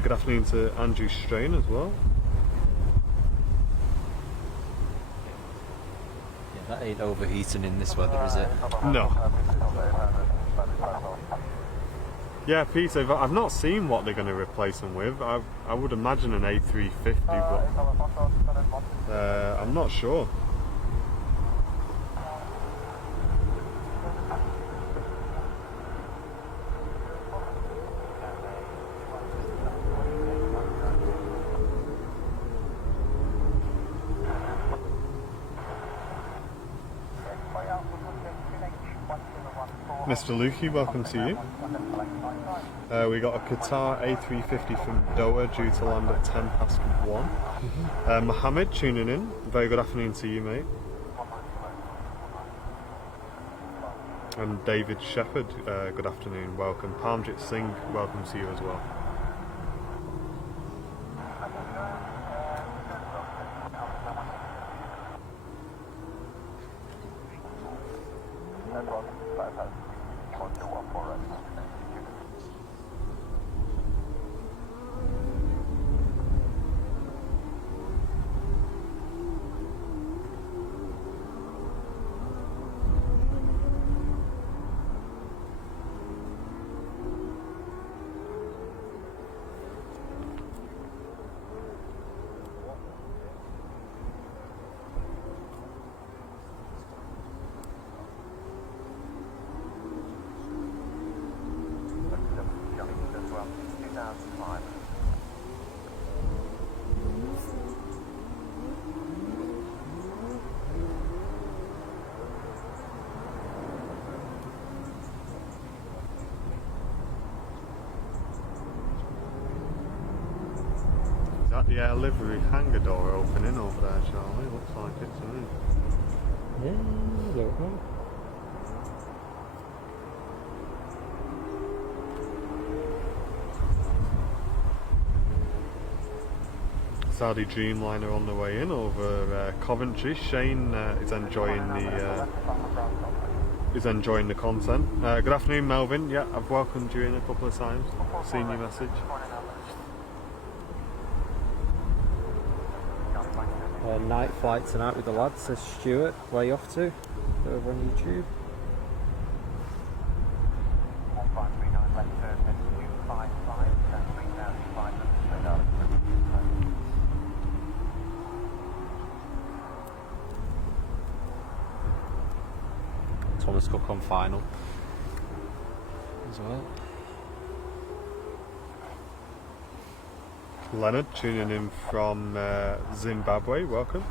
Good afternoon to Andrew Strain as well. Yeah, that ain't overheating in this weather, is it? No. Yeah, Peter, I've not seen what they're going to replace them with. I would imagine an A350, but I'm not sure. Mr. Lukey, welcome to you. We got a Qatar A350 from Doha due to land at 1:10. Mohammed tuning in. Very good afternoon to you, mate. And David Shepherd, good afternoon, welcome. Palmjit Singh, welcome to you as well. The livery hangar door opening over there, Charlie. Looks like it to me. Yeah, I don't know. Saudi Dreamliner on the way in over Coventry. Shane is enjoying the content. Good afternoon, Melvin. Yeah, I've welcomed you in a couple of times. Seen your message. Night flight tonight with the lads, says Stuart. Where are you off to? Over on YouTube. Thomas Cook on final as well. Leonard tuning in from Zimbabwe, welcome.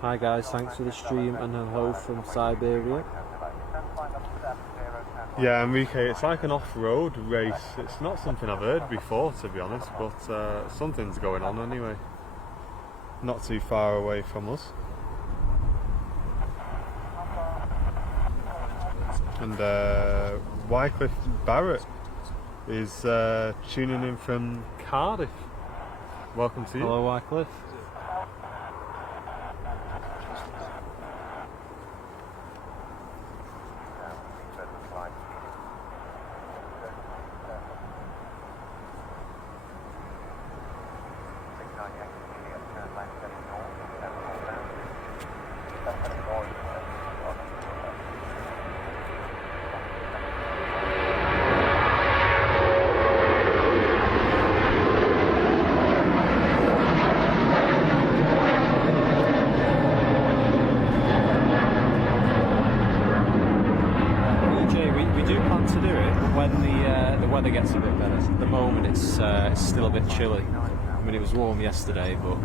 Hi guys, thanks for the stream and hello from Siberia. Yeah, Enrique, it's like an off-road race. It's not something I've heard before, to be honest, but something's going on anyway. Not too far away from us. And Wycliffe Barrett is tuning in from Cardiff. Welcome to you. Hello Wycliffe. Still a bit chilly. I mean, it was warm yesterday, but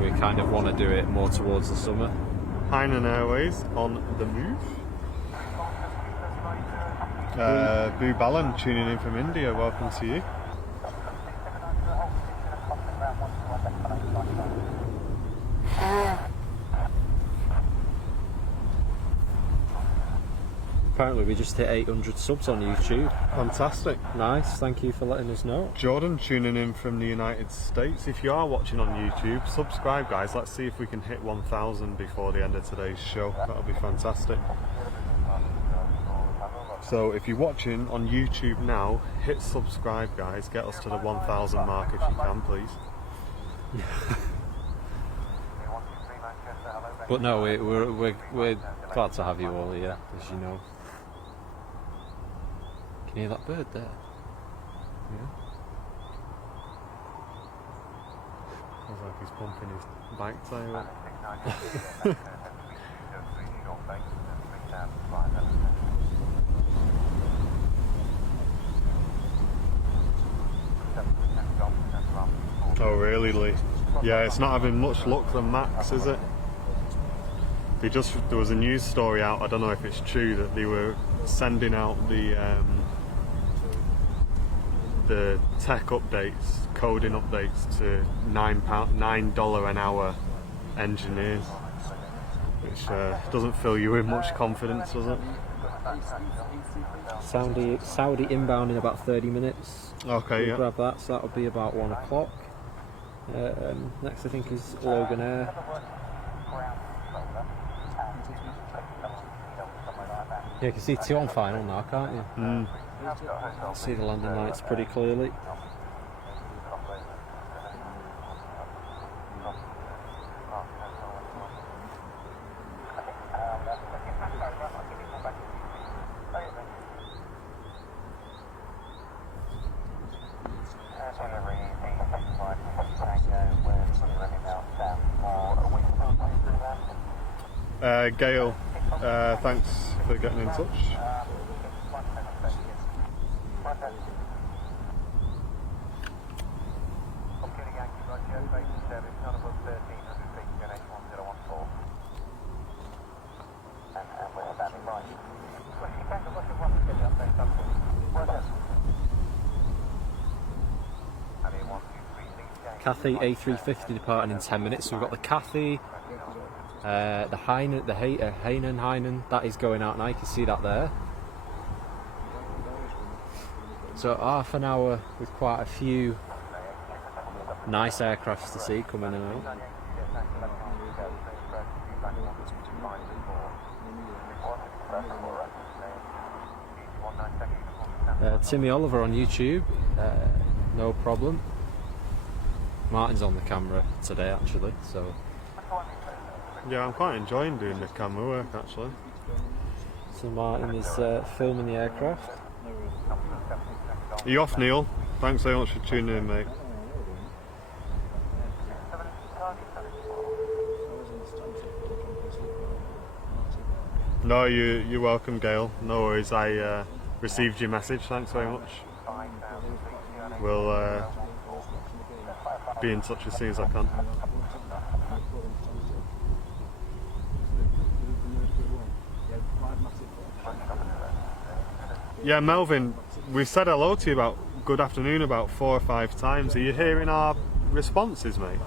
we kind of want to do it more towards the summer. Hainan Airways on the move. Boo Balan tuning in from India, welcome to you. Apparently we just hit 800 subs on YouTube. Fantastic. Nice, thank you for letting us know. Jordan tuning in from the United States. If you are watching on YouTube, subscribe guys. Let's see if we can hit 1,000 before the end of today's show. That'll be fantastic. So if you're watching on YouTube now, hit subscribe guys. Get us to the 1,000 mark if you can, please. But no, we're glad to have you all here, as you know. Can you hear that bird there? Yeah. Sounds like he's pumping his bike tyre up. Oh really, Lee? Yeah, it's not having much luck from Max, is it? There was a news story out, I don't know if it's true, that they were sending out the tech updates, coding updates to $9 an hour engineers, which doesn't fill you with much confidence, does it? Saudi inbound in about 30 minutes. Okay, yeah. Grab that, so that'll be about 1 o'clock. Next I think is Logan Air. Yeah, you can see 2 on final now, can't you? Mm. See the landing lights pretty clearly. Gail, thanks for getting in touch. Cathay A350 departing in 10 minutes. So we've got the Cathay, the Hainan, that is going out now. You can see that there. So half an hour with quite a few nice aircrafts to see coming in and out. Timmy Oliver on YouTube, no problem. Martin's on the camera. today actually. So yeah, I'm quite enjoying doing the camera work actually. So Martin is filming the aircraft. Are you off, Neil? Thanks very much for tuning in, mate. No, you're welcome, Gail. No worries. I received your message. Thanks very much. We'll be in touch as soon as I can. Yeah, Melvin, we've said hello to you about good afternoon about 4 or 5 times. Are you hearing our responses, mate?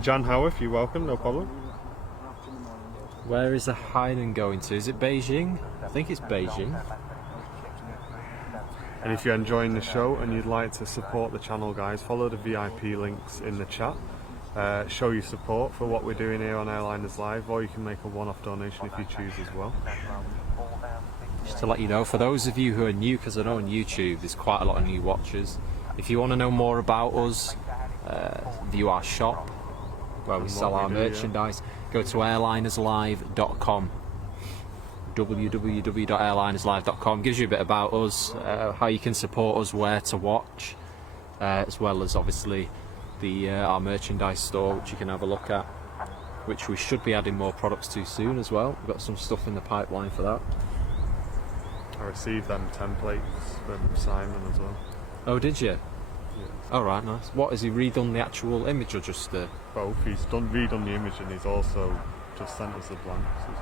Jan Howarth, you're welcome, no problem. Where is the Hainan going to? Is it Beijing? I think it's Beijing. And if you're enjoying the show and you'd like to support the channel, guys, follow the VIP links in the chat. Show your support for what we're doing here on Airliners Live, or you can make a one-off donation if you choose as well. Just to let you know, for those of you who are new, because I know on YouTube there's quite a lot of new watchers, if you want to know more about us, view our shop where we sell our merchandise, go to airlinerslive.com. www.airlinerslive.com gives you a bit about us, how you can support us, where to watch, as well as obviously our merchandise store, which you can have a look at, which we should be adding more products to soon as well. We've got some stuff in the pipeline for that. I received them templates from Simon as well. Oh, did you? Yeah. Oh, right, nice. What, has he redone the actual image or just the... Both. He's redone the image and he's also just sent us the blanks, isn't he?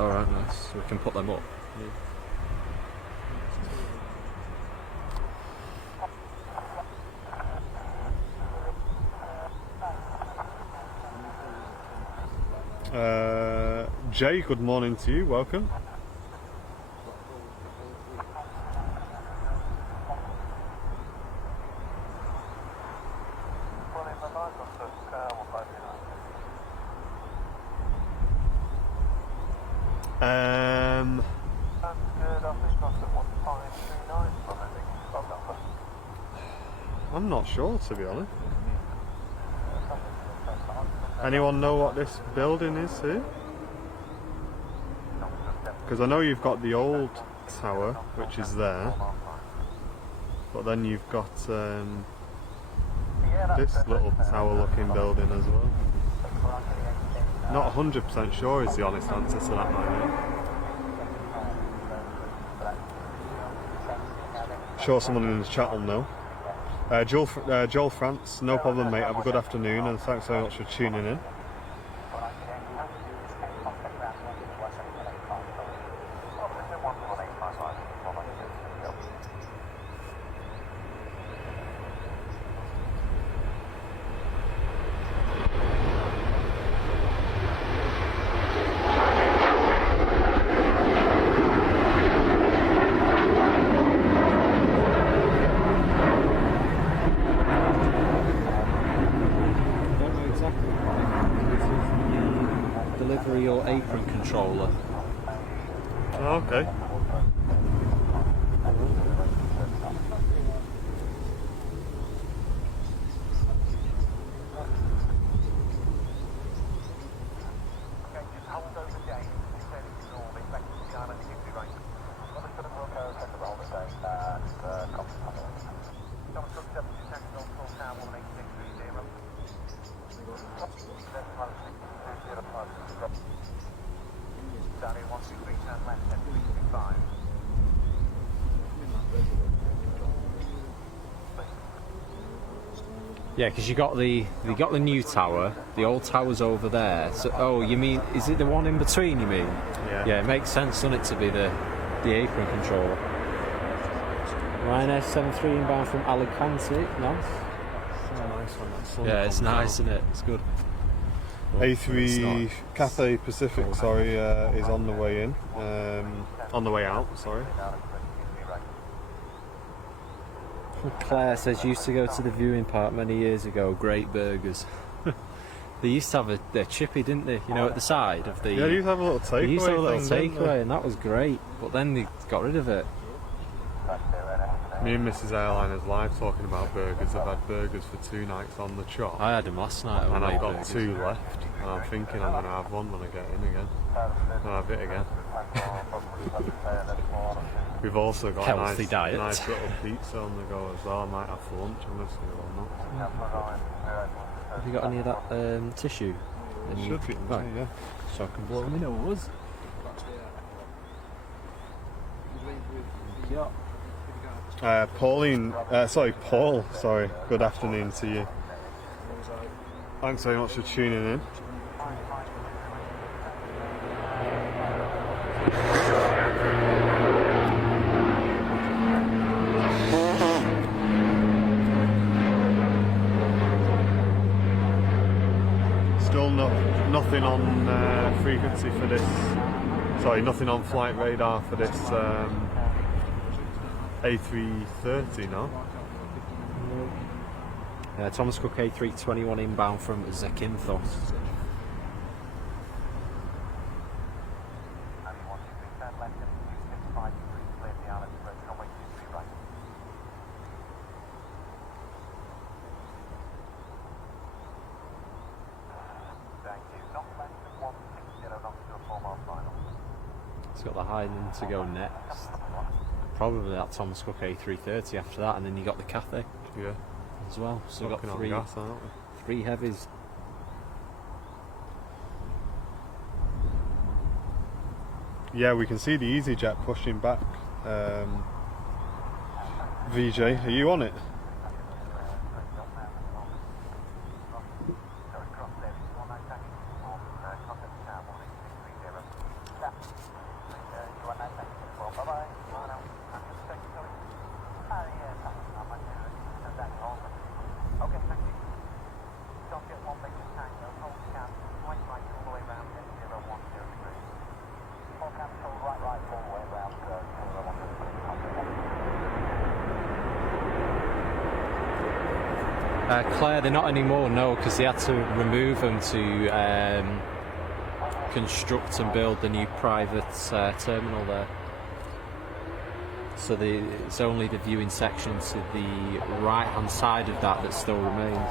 Oh, right, nice. So we can put them up. Jay, good morning to you, welcome. I'm not sure, to be honest. Anyone know what this building is here? Because I know you've got the old tower, which is there, but then you've got this little tower-looking building as well. Not 100% sure is the honest answer to that, mate. Sure, someone in the chat will know. Joel France, no problem, mate. Have a good afternoon, and thanks very much for tuning in. Or apron controller. Oh, okay. Yeah, because you got the new tower, the old tower's over there. So, oh, you mean, is it the one in between? You mean? Yeah. Yeah, it makes sense, doesn't it, to be the apron controller. Ryanair 73 inbound from Alicante. Nice. It's a nice one. Yeah, it's nice, isn't it? It's good. A3 Cathay Pacific, sorry, is on the way in. On the way out, sorry. Claire says, used to go to the viewing park many years ago. Great burgers. They used to have their chippy, didn't they? You know, at the side of the... Yeah, they used to have a little takeaway. They used to have a little takeaway, and that was great. But then they got rid of it. Me and Mrs. Airliners live talking about burgers. I've had burgers for 2 nights on the trot. I had them last night. And I've got 2 left. And I'm thinking I'm going to have one when I get in again. And have it again. We've also got healthy diet. Nice little pizza on the go as well. I might have for lunch. I'm going to see or not. Have you got any of that tissue? Should be, right. Yeah. So I can blow my nose. Paul, good afternoon to you. Thanks very much for tuning in. Still nothing on frequency for this, nothing on flight radar for this A330, no? Thomas Cook A321 inbound from Zakynthos. It's got the Highland to go next. Probably that Thomas Cook A330 after that, and then you got the Cathay. Yeah. As well. So we've got three heavies. Yeah, we can see the EasyJet pushing back. VJ, are you on it? Claire, they're not anymore, no, because they had to remove them to construct and build the new private terminal there. So it's only the viewing section to the right-hand side of that still remains.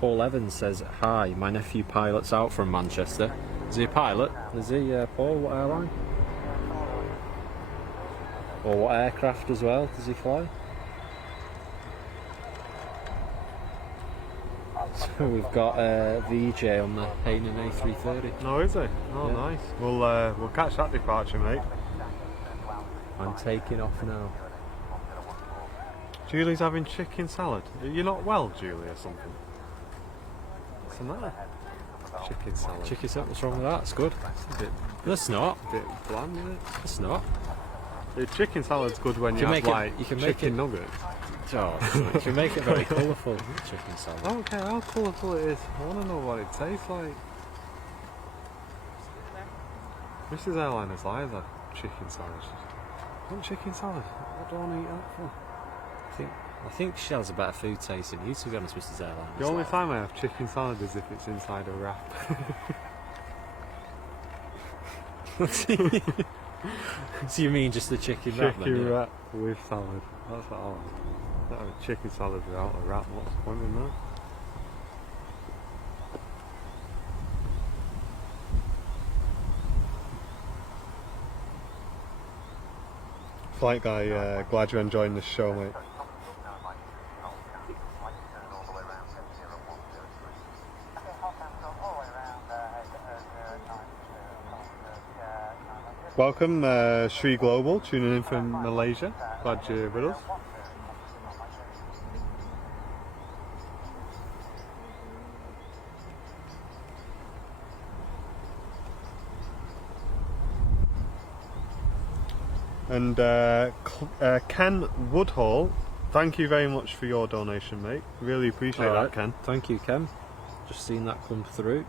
Paul Evans says, "Hi, my nephew pilots out from Manchester." Is he a pilot? Is he, Paul? What airline? Or what aircraft as well does he fly? So we've got VJ on the Hayden A330. No, is he? Oh, yeah. Nice. We'll catch that departure, mate. I'm taking off now. Julie's having chicken salad. You're not well, Julie, or something? What's the matter? Chicken salad. Chicken salad, what's wrong with that? It's good. That's not. A bit bland, isn't it? It's not. The chicken salad's good when you have chicken nuggets. Oh, you can make it very colourful, chicken salad. I don't care how colourful it is. I want to know what it tastes like. Mrs. Airliners live had chicken salad. What chicken salad? What do I want to eat that for? I think she has a better food taste than you, to be honest, Mrs. Airliners. The only time I have chicken salad is if it's inside a wrap. So you mean just the chicken wrap? Chicken wrap with salad. That's what I want. Not a chicken salad without a wrap. What's the point in that? Flight guy, glad you're enjoying the show, mate. Welcome, Sri Global, tuning in from Malaysia. Glad you're with us. And Ken Woodhall, thank you very much for your donation, mate. Really appreciate that, Ken. Thank you, Ken. Just seen that come through.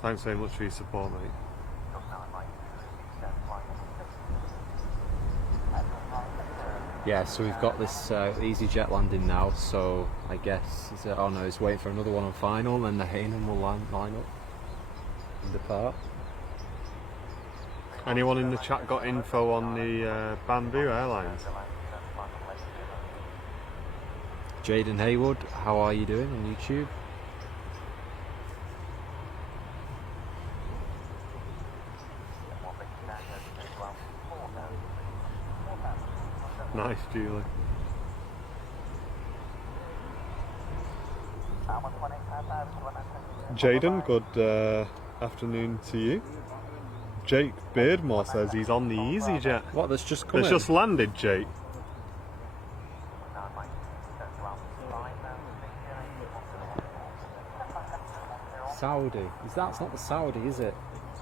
Thanks very much for your support, mate. Yeah, so we've got this EasyJet landing now, so I guess, oh no, he's waiting for another one on final, and the Hainan will line up and depart. Anyone in the chat got info on the Bamboo Airlines? Jaden Haywood, how are you doing on YouTube? Nice, Julie. Jaden, good afternoon to you. Jake Beardmore says he's on the EasyJet. What, that's just come It's in? just landed, Jake. Saudi. That's not the Saudi, is it?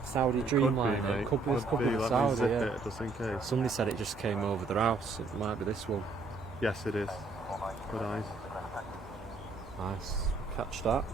Saudi Dreamliner. Could be the Saudi, yeah. It, just in case. Somebody said it just came over their house. It might be this one. Yes, it is. Good eyes. Nice. Catch that.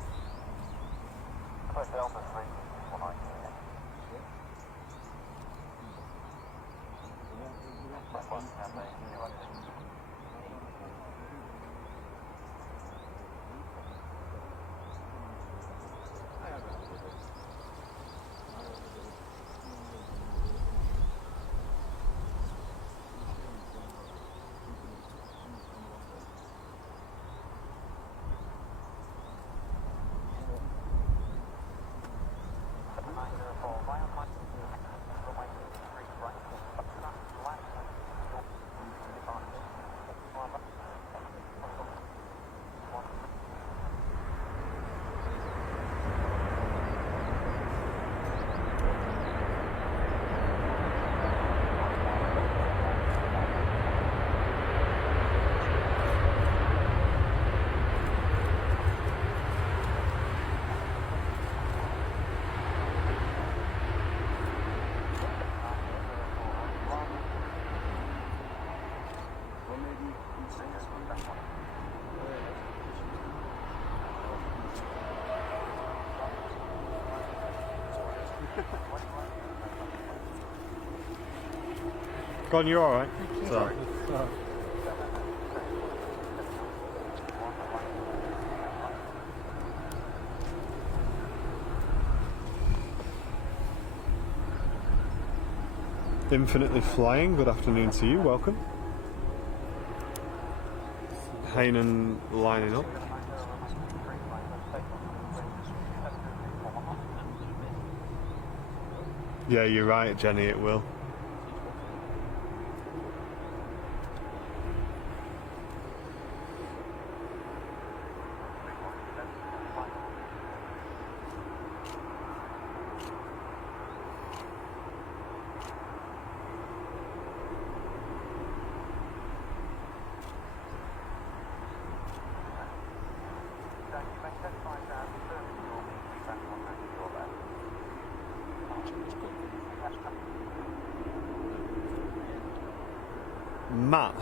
Go on, you alright? Sorry. Infinitely Flying, good afternoon to you, welcome. Hainan lining up. Yeah, you're right, Jenny, it will. Matt,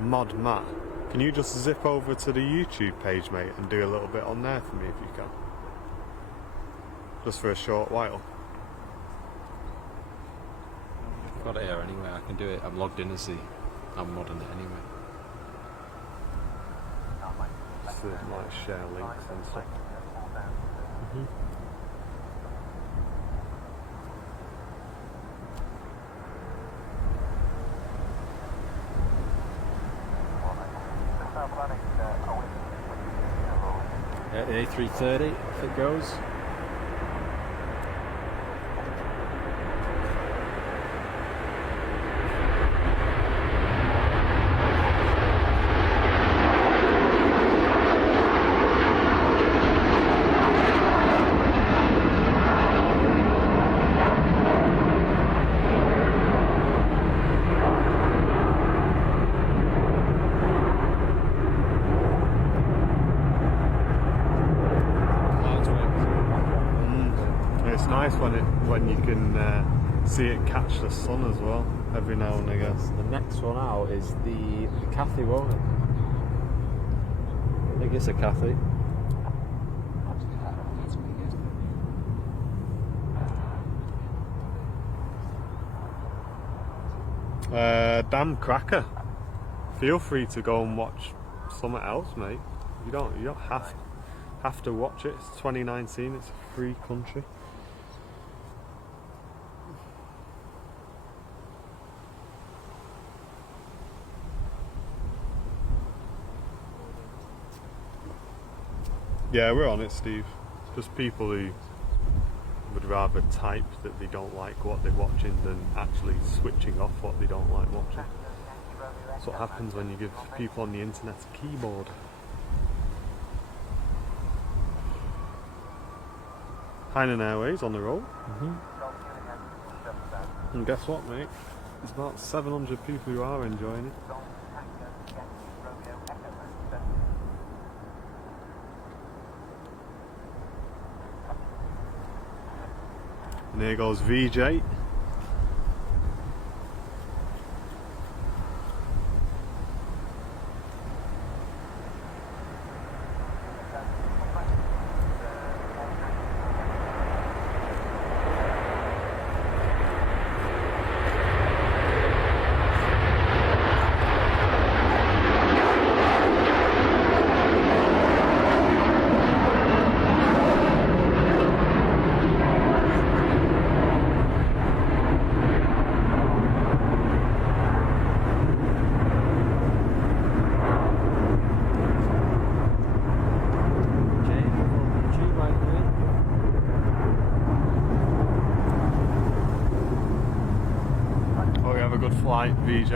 Mod Matt, can you just zip over to the YouTube page, mate, and do a little bit on there for me if you can? Just for a short while. I've got it here anyway, I can do it. I'm logged in as I'm modding it anyway. Just to, like, share links and stuff. A330 if it goes. When you can see it catch the sun as well every now and again. The next one out is the Cathay, won't it? I think it's a Cathay. Damn cracker. feel free to go and watch something else, mate. You don't have to watch it. It's 2019. It's a free country. Yeah, we're on it, Steve. Just people who would rather type that they don't like what they're watching than actually switching off what they don't like watching. That's what happens when you give people on the internet a keyboard. Hainan Airways on the roll. And guess what, mate? There's about 700 people who are enjoying it. And here goes VJ. Flight, VJ.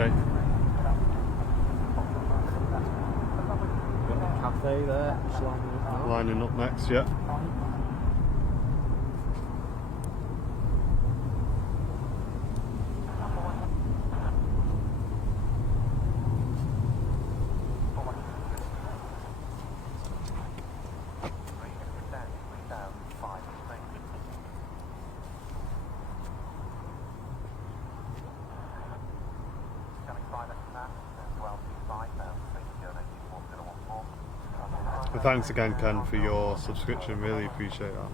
Cafe there, lining up next, yeah. Thanks again, Ken, for your subscription. Really appreciate that.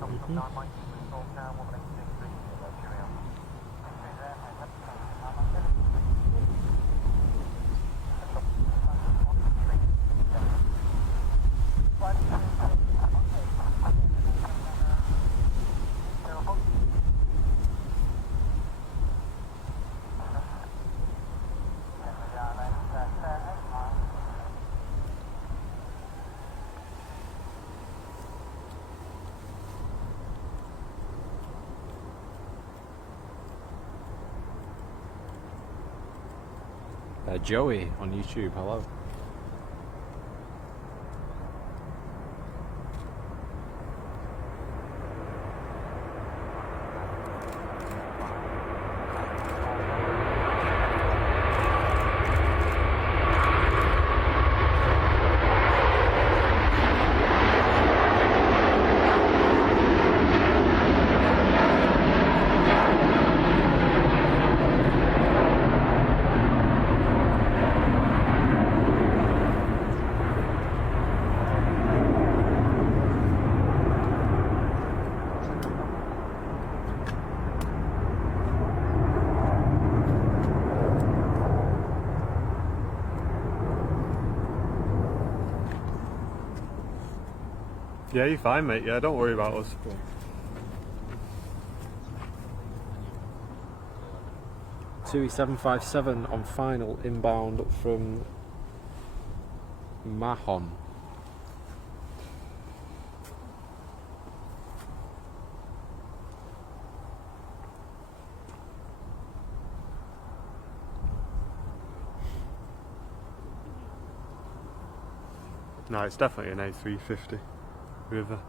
Joey on YouTube, hello. Yeah, you're fine, mate. Yeah, don't worry about us. 2757 on final inbound from Mahon. No, it's definitely an A350 River.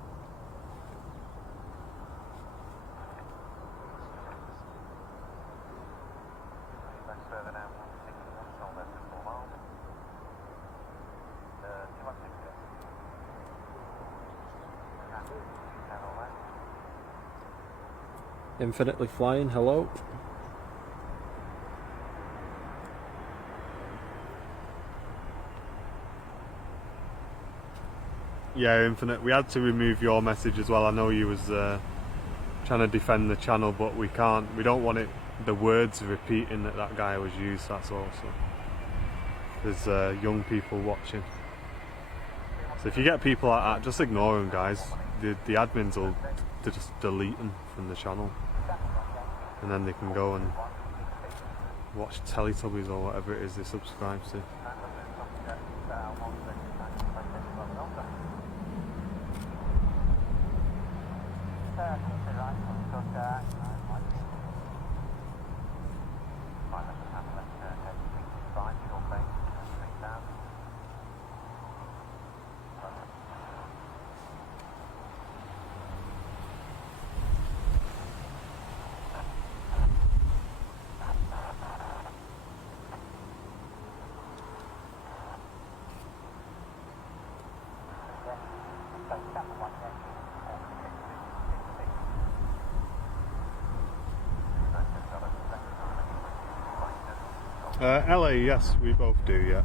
Infinitely Flying, hello. Yeah, Infinite, we had to remove your message as well. I know you was trying to defend the channel, but we can't. We don't want it, the words repeating that guy was used, that's all. So. there's young people watching. So if you get people like that, just ignore them, guys. The admins will just delete them from the channel, and then they can go and watch Teletubbies or whatever it is they subscribe to. LA, yes, we both do, yeah.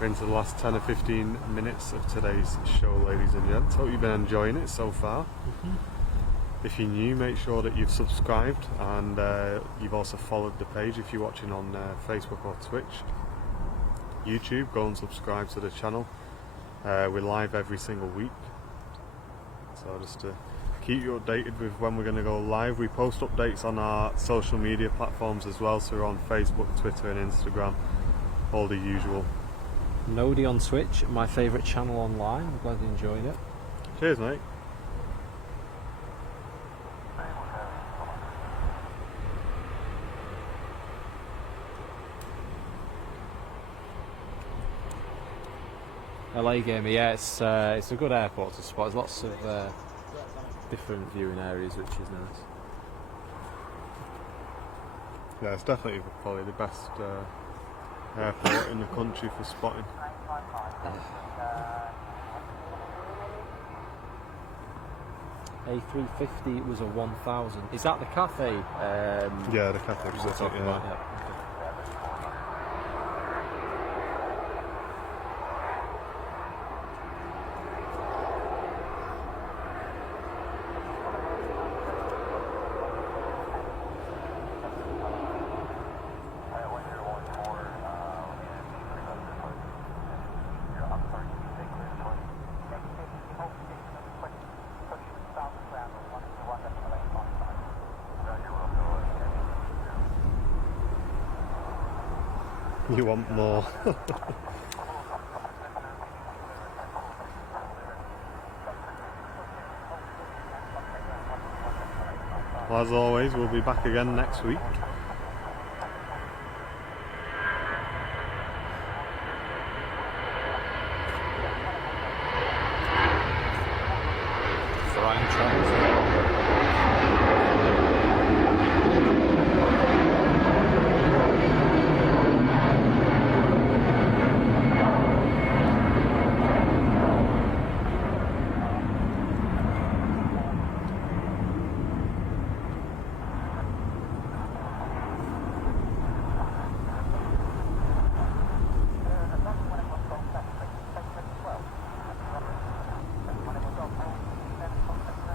We're into the last 10 or 15 minutes of today's show, ladies and gents. Hope you've been enjoying it so far. If you're new, make sure that you've subscribed, and you've also followed the page if you're watching on Facebook or Twitch. YouTube, go and subscribe to the channel. We're live every single week, so just to keep you updated with when we're going to go live. We post updates on our social media platforms as well, so we're on Facebook, Twitter and Instagram, all the usual. Nodie on Twitch, my favourite channel online. I'm glad you enjoyed it. Cheers, mate. LA Gamer, yeah, it's a good airport to spot. There's lots of different viewing areas, which is nice. Yeah, it's definitely probably the best airport in the country for spotting. A350 was a 1000. Is that the cafe? Yeah, the cafe. We're talking about, yeah. You want more. Well, as always, we'll be back again next week.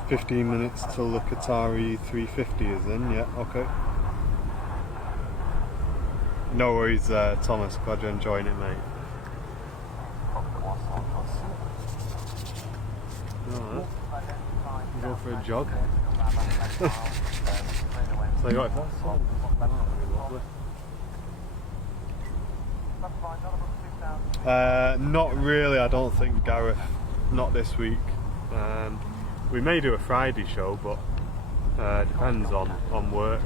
"15 minutes till the Qatari 350 is in, yeah, okay. No worries, Thomas, glad you're enjoying it, mate. Alright, go for a jog. So you got it? Not really, I don't think, Gareth. Not this week. We may do a Friday show, but depends on work.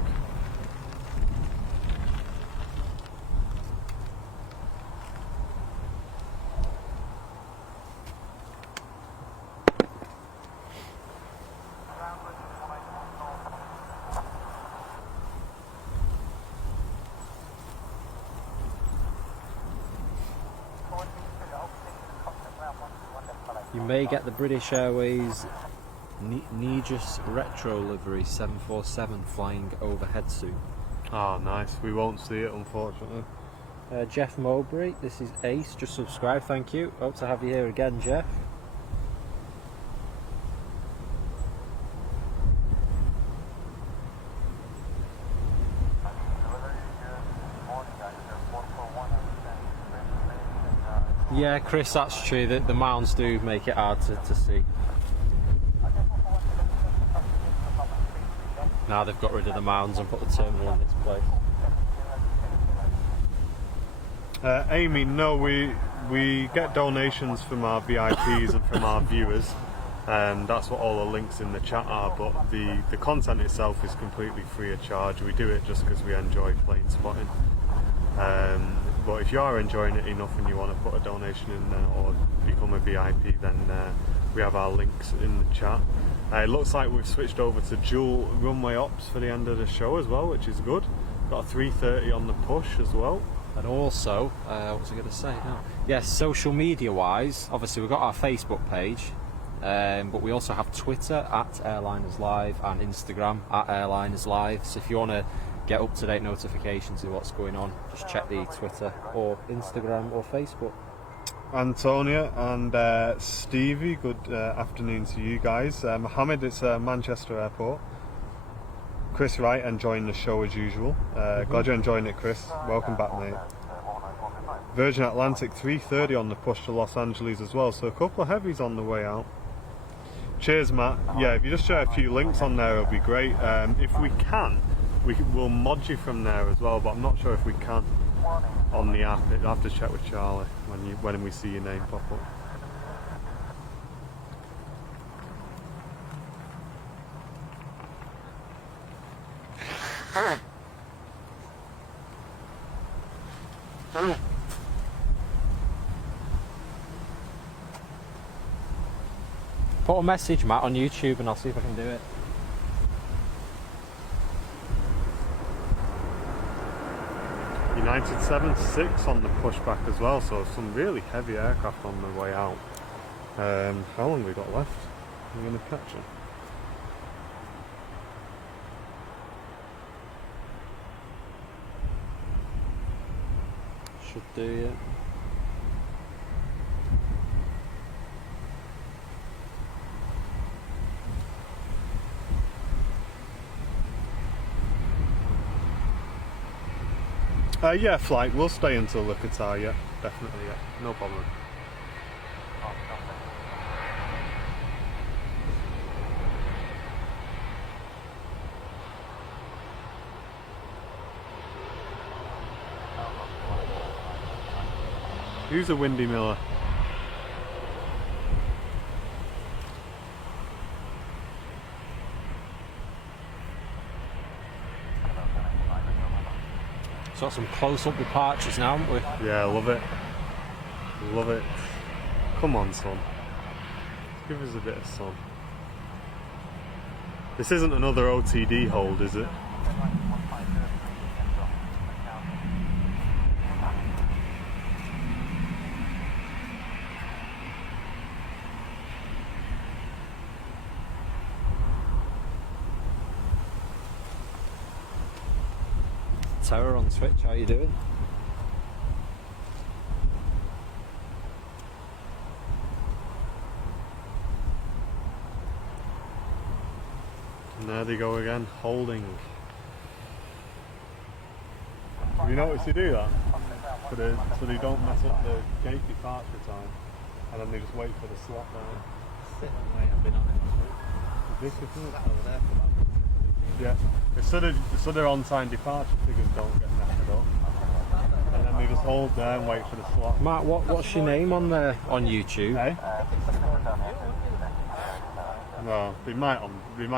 You may get the British Airways Negus Retro livery 747 flying overhead soon. Oh, nice. We won't see it, unfortunately. Jeff Mowbray, this is Ace, just subscribe, thank you. Hope to have you here again, Jeff. Yeah, Chris, that's true. The mounds do make it hard to see. Now they've got rid of the mounds and put the terminal in its place. Amy, no, we get donations from our VIPs and from our viewers. That's what all the links in the chat are, but the content itself is completely free of charge. We do it just because we enjoy plane spotting. But if you are enjoying it enough and you want to put a donation in there or become a VIP, then we have our links in the chat. It looks like we've switched over to dual runway ops for the end of the show as well, which is good. Got a 330 on the push as well. And also, what was I going to say now? Yes, social media wise, obviously we've got our Facebook page, but we also have Twitter at Airliners Live and Instagram at Airliners Live. So if you want to get up-to-date notifications of what's going on, just check the Twitter or Instagram or Facebook. Antonia and Stevie, good afternoon to you guys. Mohammed, it's Manchester Airport. Chris Wright enjoying the show as usual. Glad you're enjoying it, Chris. Welcome back, mate. Virgin Atlantic 330 on the push to Los Angeles as well, so a couple of heavies on the way out. Cheers, Matt. Yeah, if you just share a few links on there, it'll be great. If we can, we'll mod you from there as well, but I'm not sure if we can on the app. I'll have to check with Charlie when we see your name pop up. Put a message, Matt, on YouTube and I'll see if I can do it. United 76 on the pushback as well, so some really heavy aircraft on the way out. How long have we got left? Are we going to catch it? Should do, yeah. Yeah, flight. We'll stay until the Qatar, yeah. Definitely, yeah. No problem. Who's a Windy Miller? Got some close-up departures now, haven't we? Yeah, love it. Love it. Come on, son. Give us a bit of sun. This isn't another OTD hold, is it? Terror on Twitch, how you doing? And there they go again, holding. Have you noticed you do that? So they don't mess up the gate departure time, and then they just wait for the slot down. Sit and wait, I've been on it. This is it. Over there for that. Yeah, so their on-time departure figures don't get messed up, and then they just hold there and wait for the slot. Matt, what's your name on there on YouTube? Hey? No, they might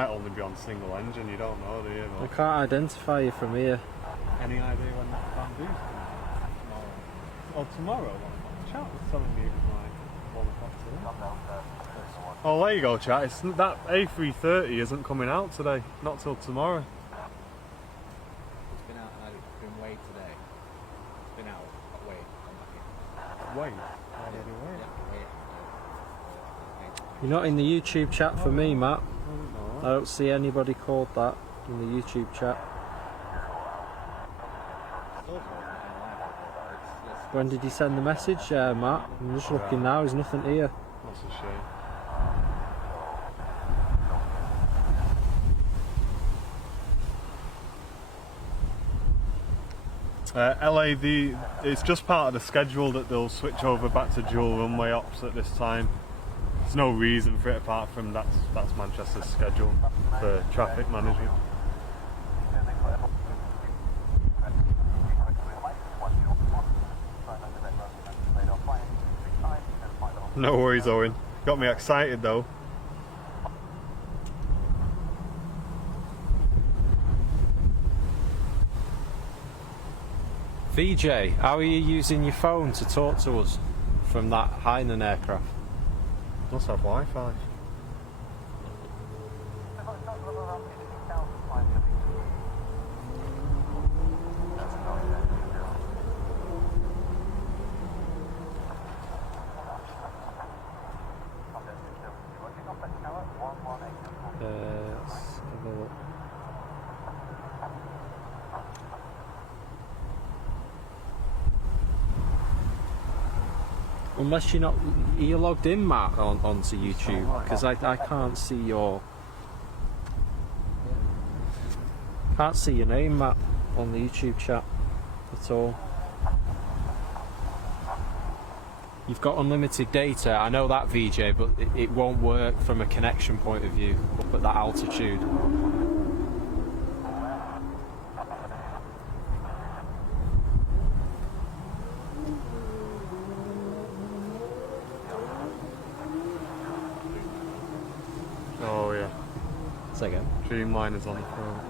only be on single engine. You don't know, do you? I can't identify you from here. Any idea when that bamboo's coming? Oh, tomorrow. Chat was telling me it was like 1 o'clock today. Oh, there you go, chat. It's, that A330 isn't coming out today. Not till tomorrow. It's been out and I've been weighed today. It's been out, but weighed. I'm back in. Wait. Already wait. Yeah, weighed. You're not in the YouTube chat for me, Matt. No. I don't see anybody called that in the YouTube chat. When did he send the message, Matt? I'm just looking now, there's nothing here. That's a shame. LA, it's just part of the schedule that they'll switch over back to dual runway ops at this time. There's no reason for it apart from that's Manchester's schedule for traffic management. No worries, Owen. Got me excited though. VJ, how are you using your phone to talk to us from that Hainan aircraft? Must have Wi-Fi. Let's have a look. Unless you're not, are you logged in, Matt, onto YouTube? Because I can't see your name, Matt, on the YouTube chat at all. You've got unlimited data, I know that, VJ, but it won't work from a connection point of view up at that altitude. Oh yeah. Say again. Dreamliner's on the front.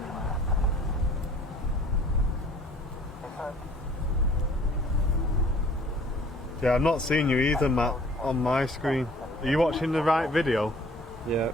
Yeah, I'm not seeing you either, Matt, on my screen. Are you watching the right video? Yeah.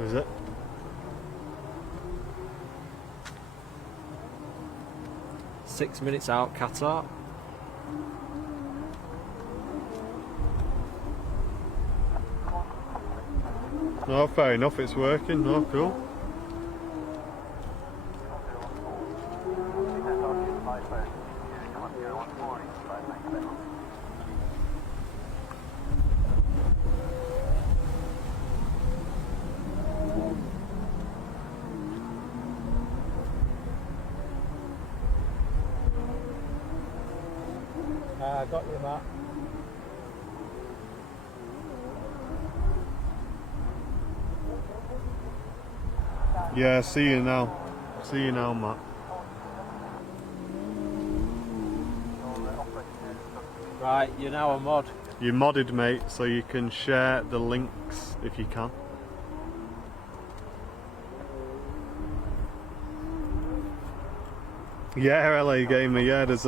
Is it? Six minutes out, Qatar. No, fair enough, it's working. No, cool. Got you, Matt. Yeah, see you now. See you now, Matt. Right, you're now a mod. You're modded, mate, so you can share the links if you can. Yeah, LA Gamer. Yeah, there's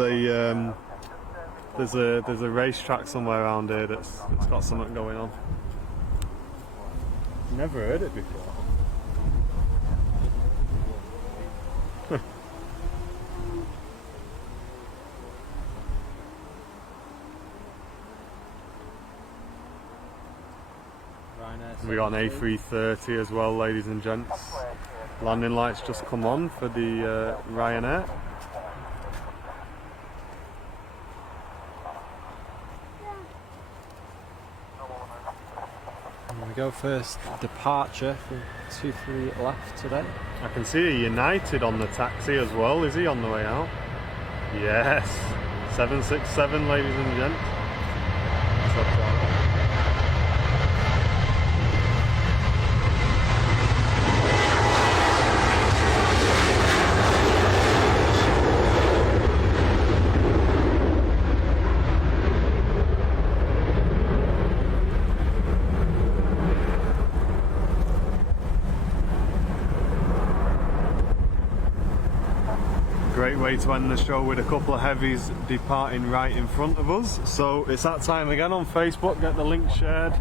a racetrack somewhere around here that's got something going on. Never heard it before. We got an A330 as well, ladies and gents. Landing lights just come on for the Ryanair. Here we go, first departure for 23 left today. I can see a United on the taxi as well. Is he on the way out? Yes. 767, ladies and gents. What's up, John? Great way to end the show with a couple of heavies departing right in front of us. So it's that time again on Facebook, get the link shared.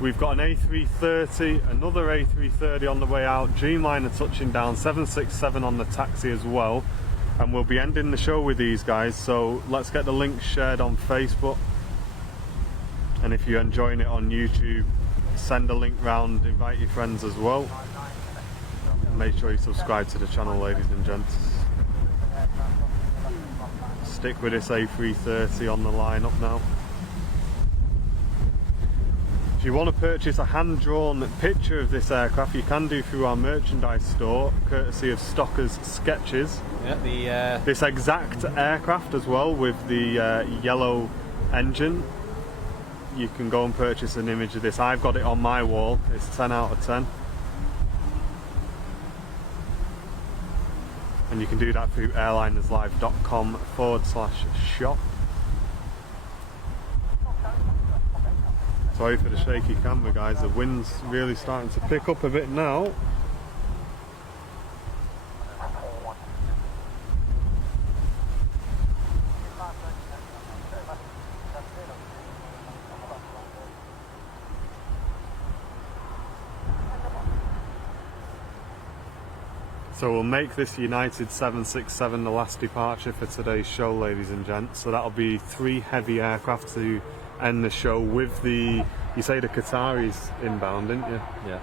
We've got an A330, another A330 on the way out, Dreamliner touching down, 767 on the taxi as well. And we'll be ending the show with these guys, so let's get the link shared on Facebook. And if you're enjoying it on YouTube, send a link round, invite your friends as well. Make sure you subscribe to the channel, ladies and gents. Stick with this A330 on the lineup now. If you want to purchase a hand-drawn picture of this aircraft, you can do through our merchandise store, courtesy of Stocker's Sketches. Yeah, this exact aircraft as well, with the yellow engine. You can go and purchase an image of this. I've got it on my wall. It's 10 out of 10. And you can do that through airlinerslive.com/shop. Sorry for the shaky camera, guys. The wind's really starting to pick up a bit now. So we'll make this United 767 the last departure for today's show, ladies and gents. So that'll be 3 heavy aircraft to end the show with the, you say the Qataris inbound, didn't you? Yeah.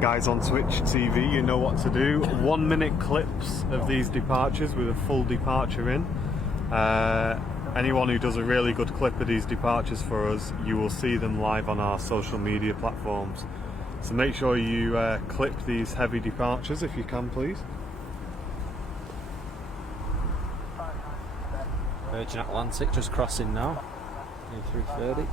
Guys on Twitch TV, you know what to do. 1 minute clips of these departures with a full departure in. Anyone who does a really good clip of these departures for us, you will see them live on our social media platforms. So make sure you clip these heavy departures if you can, please. Virgin Atlantic just crossing now. A330.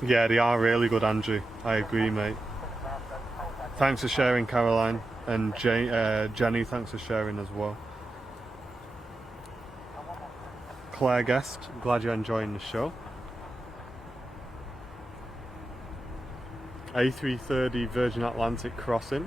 Yeah, they are really good, Andrew. I agree, mate. Thanks for sharing, Caroline. And Jenny, thanks for sharing as well. Claire Guest, glad you're enjoying the show. A330 Virgin Atlantic crossing.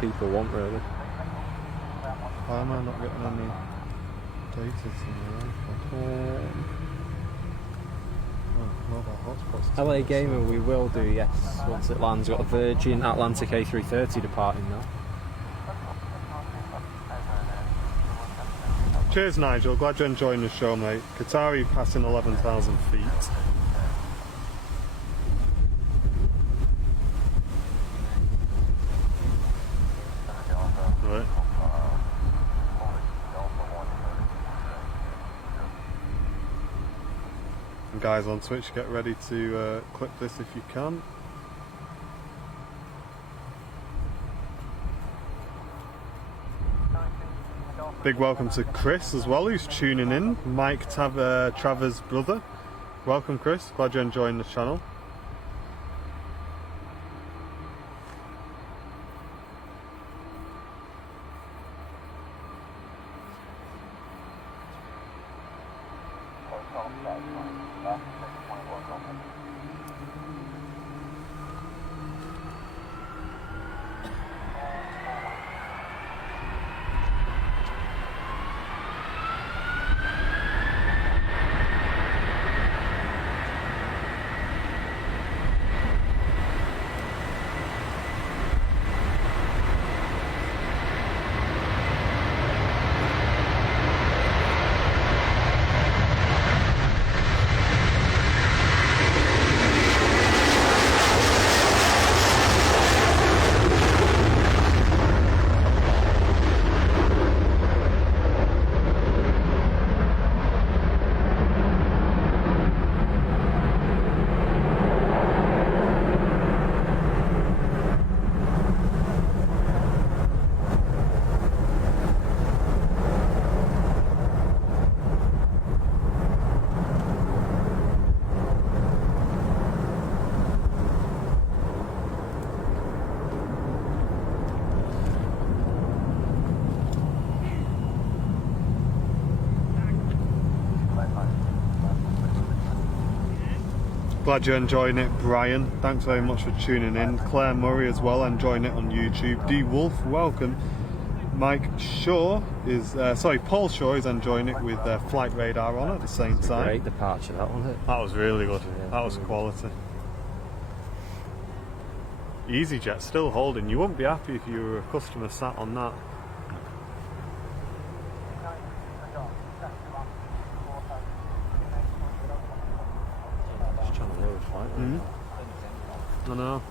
People want, really. Why am I not getting any data from LA Gamer, we will do, yes, once it lands. We've got a Virgin Atlantic A330 departing now. Cheers, Nigel. Glad you're enjoying the show, mate. Qatari passing 11,000 feet. Right. And guys on Twitch, get ready to clip this if you can. Big welcome to Chris as well, who's tuning in. Mike Travers' brother. Welcome, Chris. Glad you're enjoying the channel. Glad you're enjoying it, Brian. Thanks very much for tuning in. Claire Murray as well, enjoying it on YouTube. D Wolf, welcome. Mike Shaw is, Paul Shaw is enjoying it with flight radar on at the same time. Great departure, that wasn't it? That was really good. That was quality. EasyJet still holding. You wouldn't be happy if you were a customer sat on that. I know.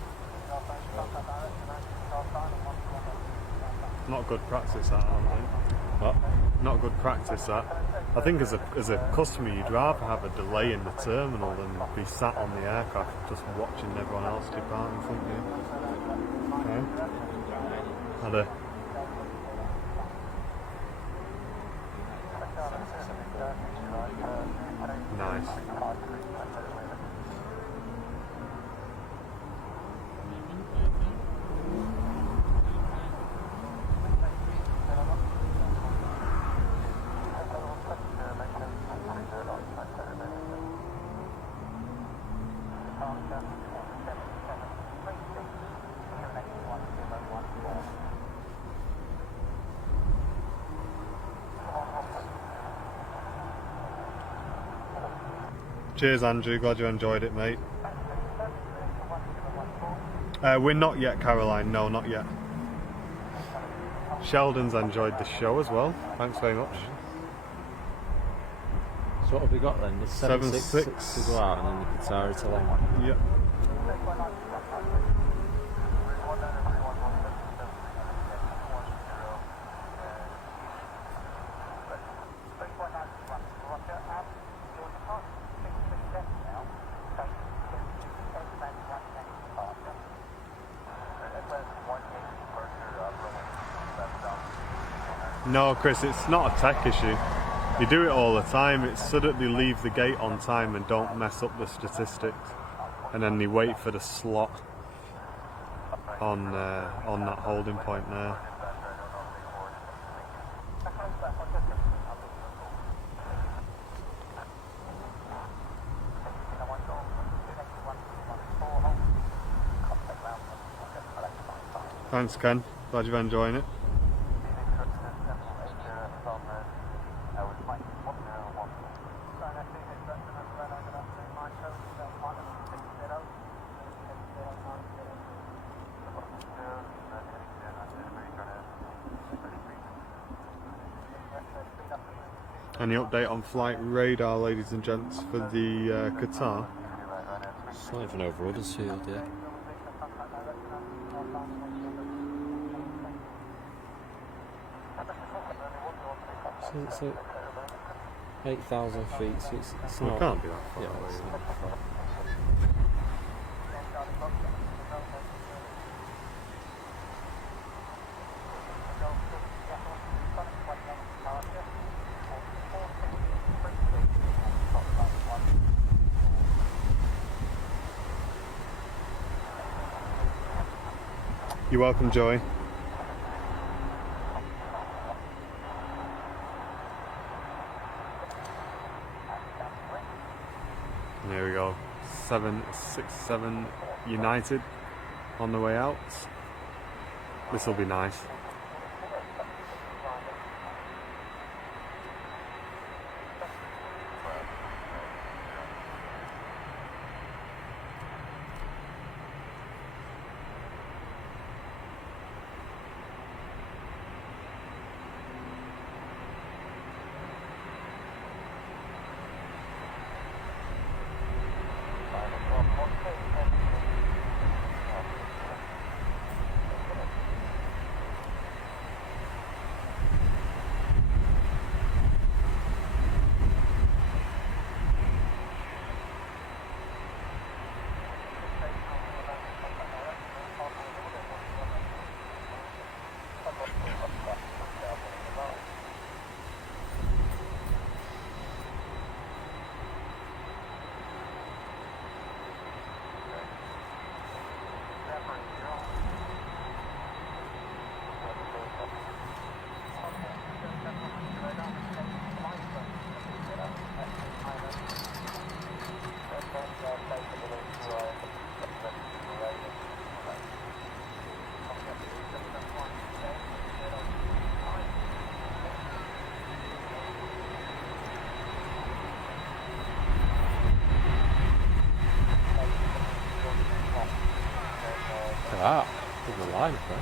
Not good practice that, I don't think. What? Not good practice that. I think as a customer you'd rather have a delay in the terminal than be sat on the aircraft just watching everyone else depart in front of you. Okay. Had a nice. Cheers, Andrew. Glad you enjoyed it, mate. We're not yet, Caroline. No, not yet. Sheldon's enjoyed the show as well. Thanks very much. So what have we got then? It's 766 to go out and then the Qatari to land. Yep. No, Chris, it's not a tech issue. You do it all the time. It's so that they leave the gate on time and don't mess up the statistics, and then they wait for the slot on that holding point there. Thanks, Ken. Glad you're enjoying it. Any update on flight radar, ladies and gents, for the Qatar? It's not even over Huddersfield yet. So it's like 8,000 feet, so it's not... It can't be that far yeah, away. it's not far. You're welcome, Joey. There we go. 767 United on the way out. This will be nice. Wow, there's a line up there.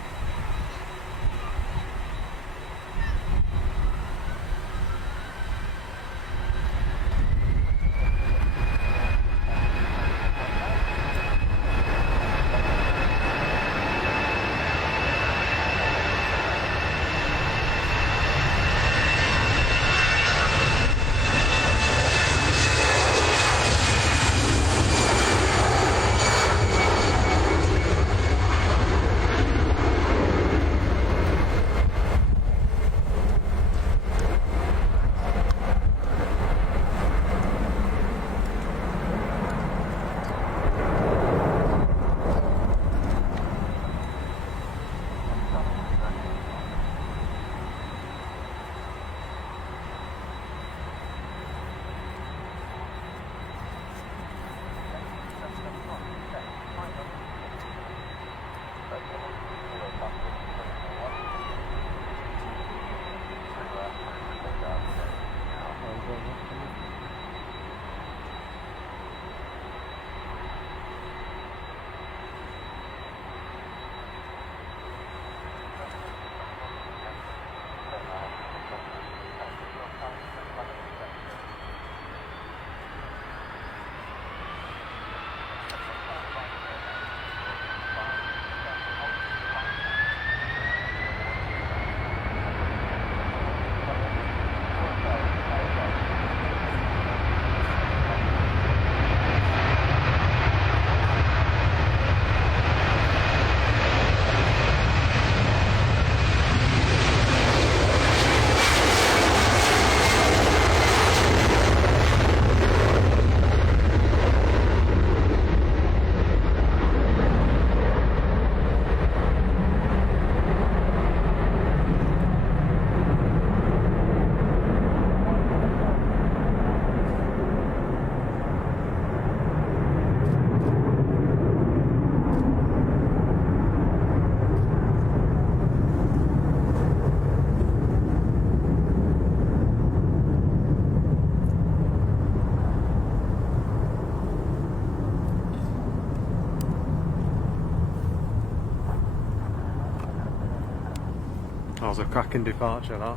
That was a cracking departure, that.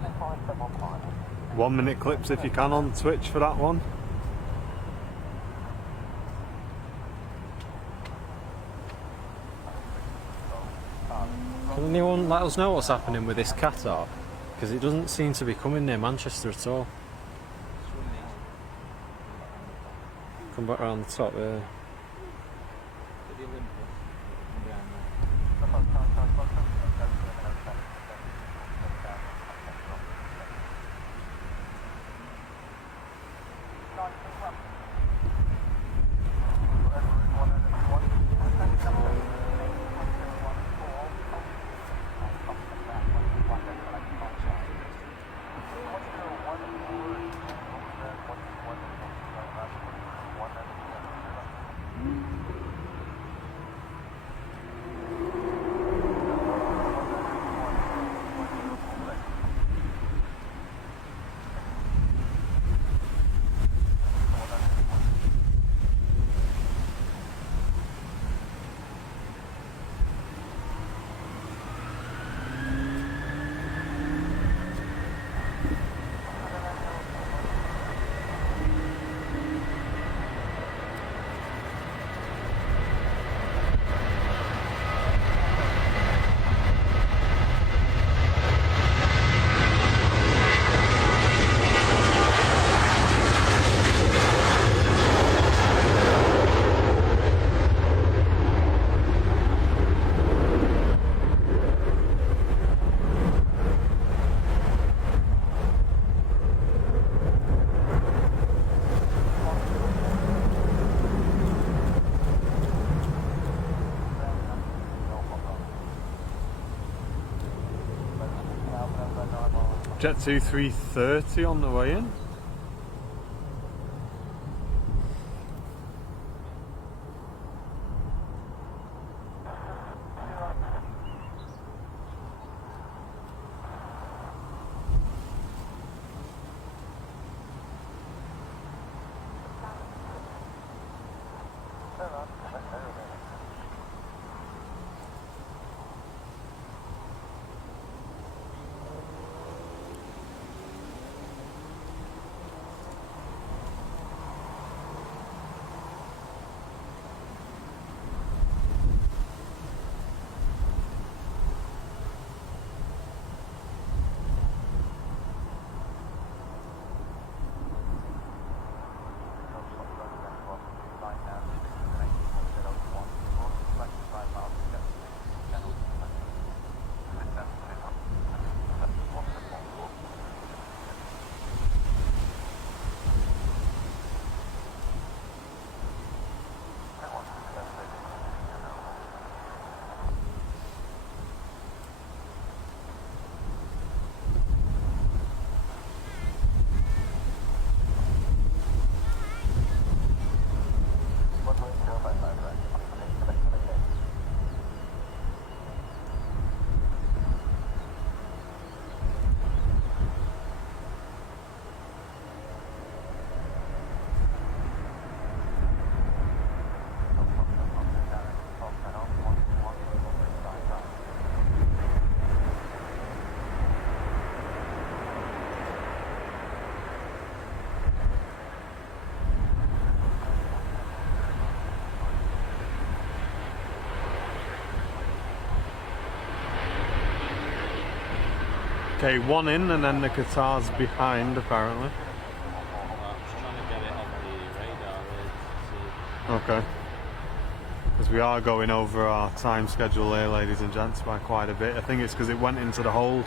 1 minute clips if you can on Twitch for that one. Can anyone let us know what's happening with this Qatar? Because it doesn't seem to be coming near Manchester at all. Come back around the top, yeah. Jet 2 330 on the way in. Okay, one in and then the Qatar's behind apparently. I'm just trying to get it on the radar really to see. Okay. Because we are going over our time schedule here, ladies and gents, by quite a bit. I think it's because it went into the hold.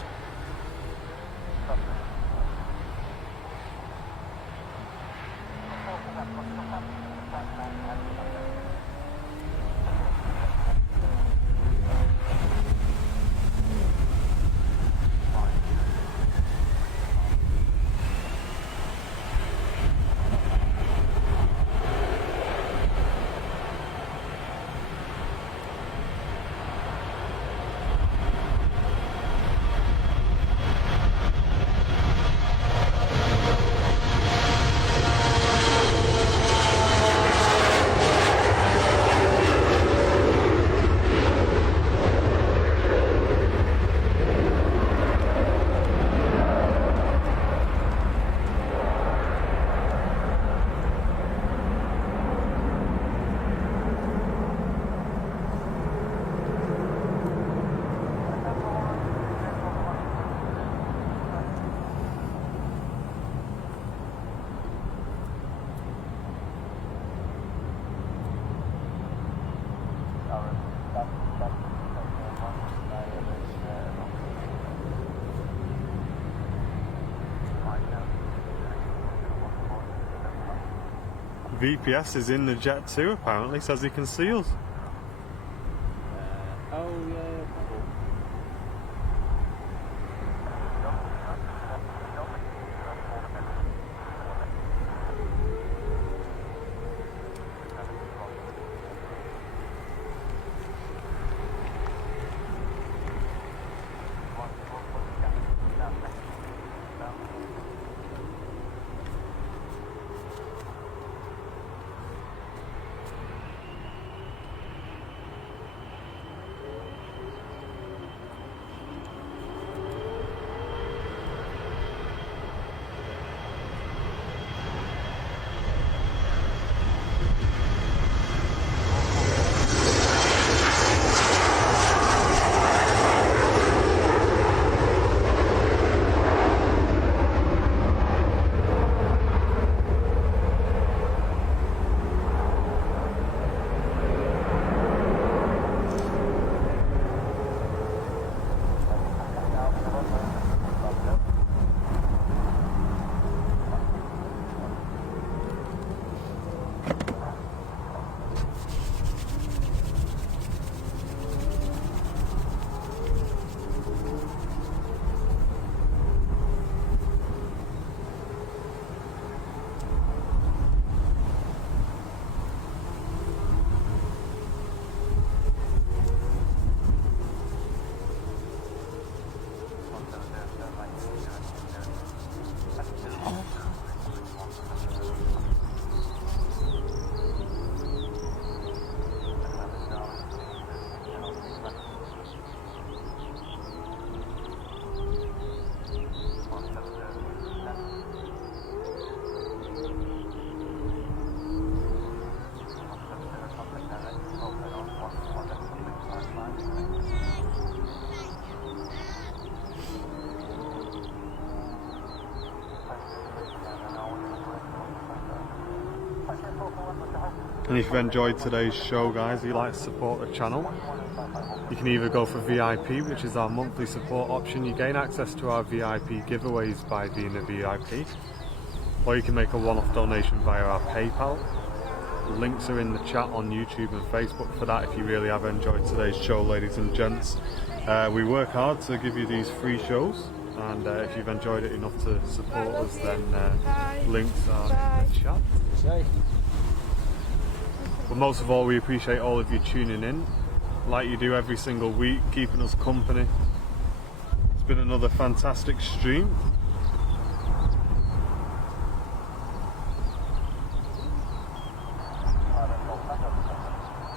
VPS is in the Jet 2 apparently, says he can see us. Oh yeah, probably. And if you've enjoyed today's show, guys, and you'd like to support the channel, you can either go for VIP, which is our monthly support option. You gain access to our VIP giveaways by being a VIP, or you can make a one-off donation via our PayPal. Links are in the chat on YouTube and Facebook for that if you really have enjoyed today's show, ladies and gents. We work hard to give you these free shows, and if you've enjoyed it enough to support us, then links are in the chat. But most of all, we appreciate all of you tuning in, like you do every single week, keeping us company. It's been another fantastic stream.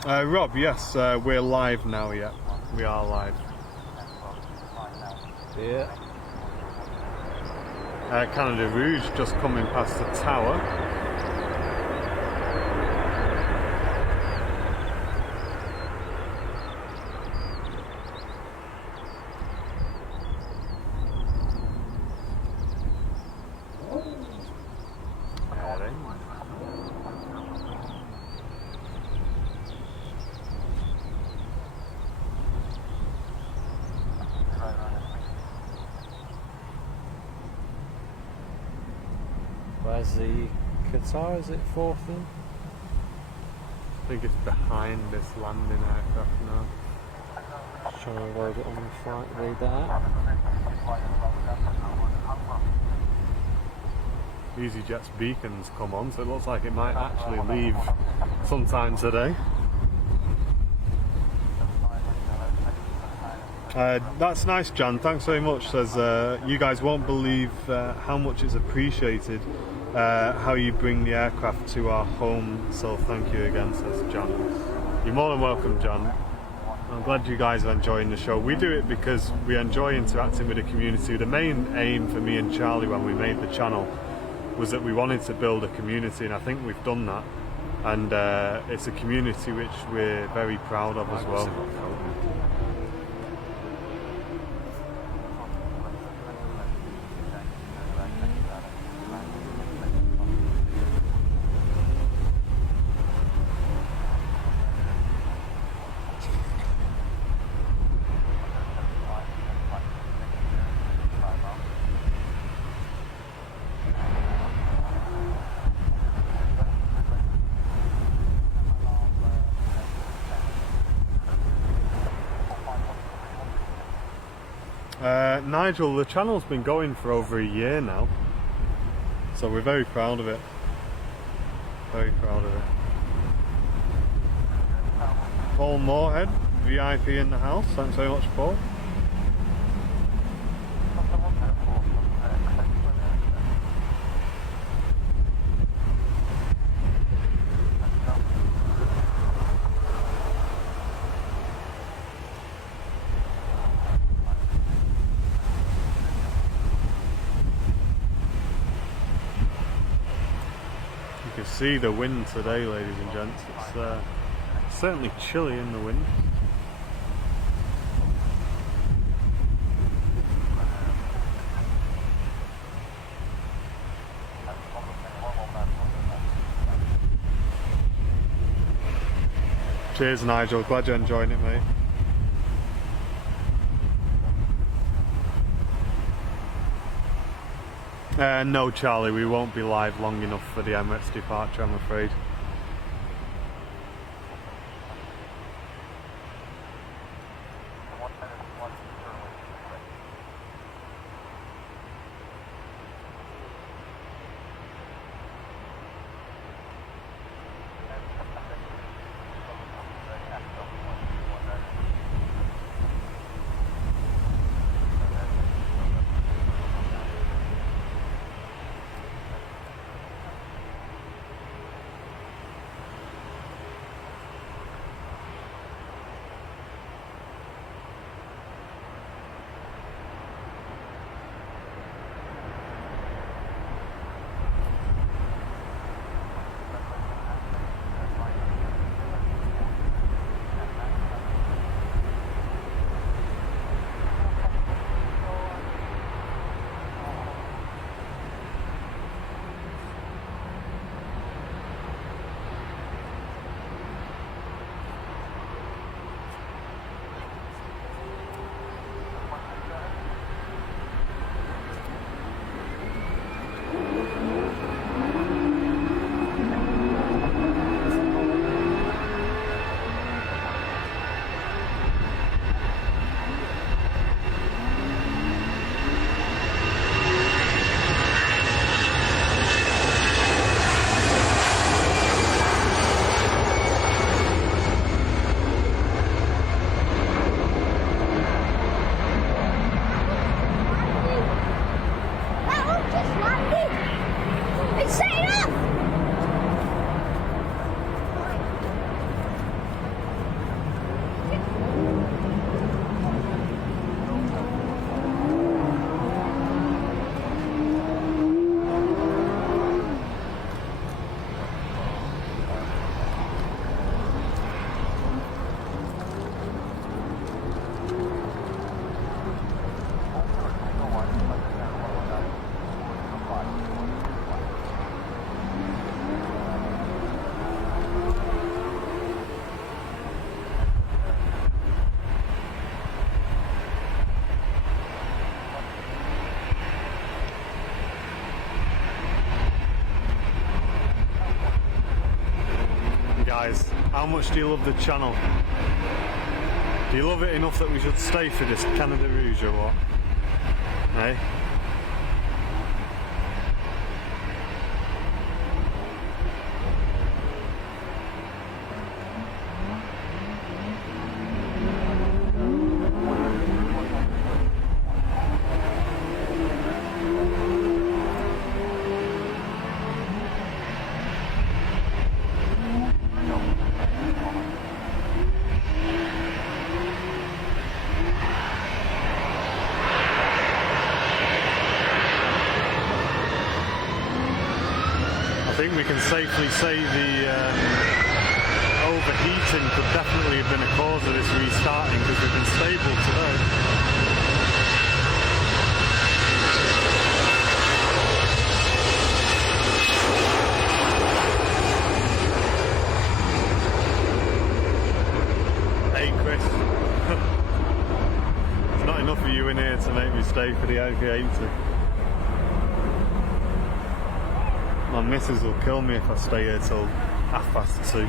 Rob, yes, we're live now, yeah. We are live. Yeah. Canada Rouge just coming past the tower. Where's the Qatar? Is it fourth in? I think it's behind this landing aircraft now. Just trying to load it on the flight radar. EasyJet's beacons come on, so it looks like it might actually leave sometime today. That's nice, Jan. Thanks very much. Says you guys won't believe how much it's appreciated how you bring the aircraft to our home. So thank you again, says Jan. You're more than welcome, Jan. I'm glad you guys are enjoying the show. We do it because we enjoy interacting with the community. The main aim for me and Charlie when we made the channel was that we wanted to build a community, and I think we've done that. And it's a community which we're very proud of as well. Nigel, the channel's been going for over a year now, so we're very proud of it. Very proud of it. Paul Moorhead, VIP in the house. Thanks very much, Paul. See the wind today, ladies and gents. It's certainly chilly in the wind. Cheers, Nigel. Glad you're enjoying it, mate. No, Charlie, we won't be live long enough for the Emirates departure, I'm afraid. How much do you love the channel? Do you love it enough that we should stay for this Canada Rouge or what? Hey? I think we can safely say the overheating could definitely have been a cause of this restarting because we've been stable today. Hey Chris, there's not enough of you in here to make me stay for the IV80. My missus will kill me if I stay here till 2:30.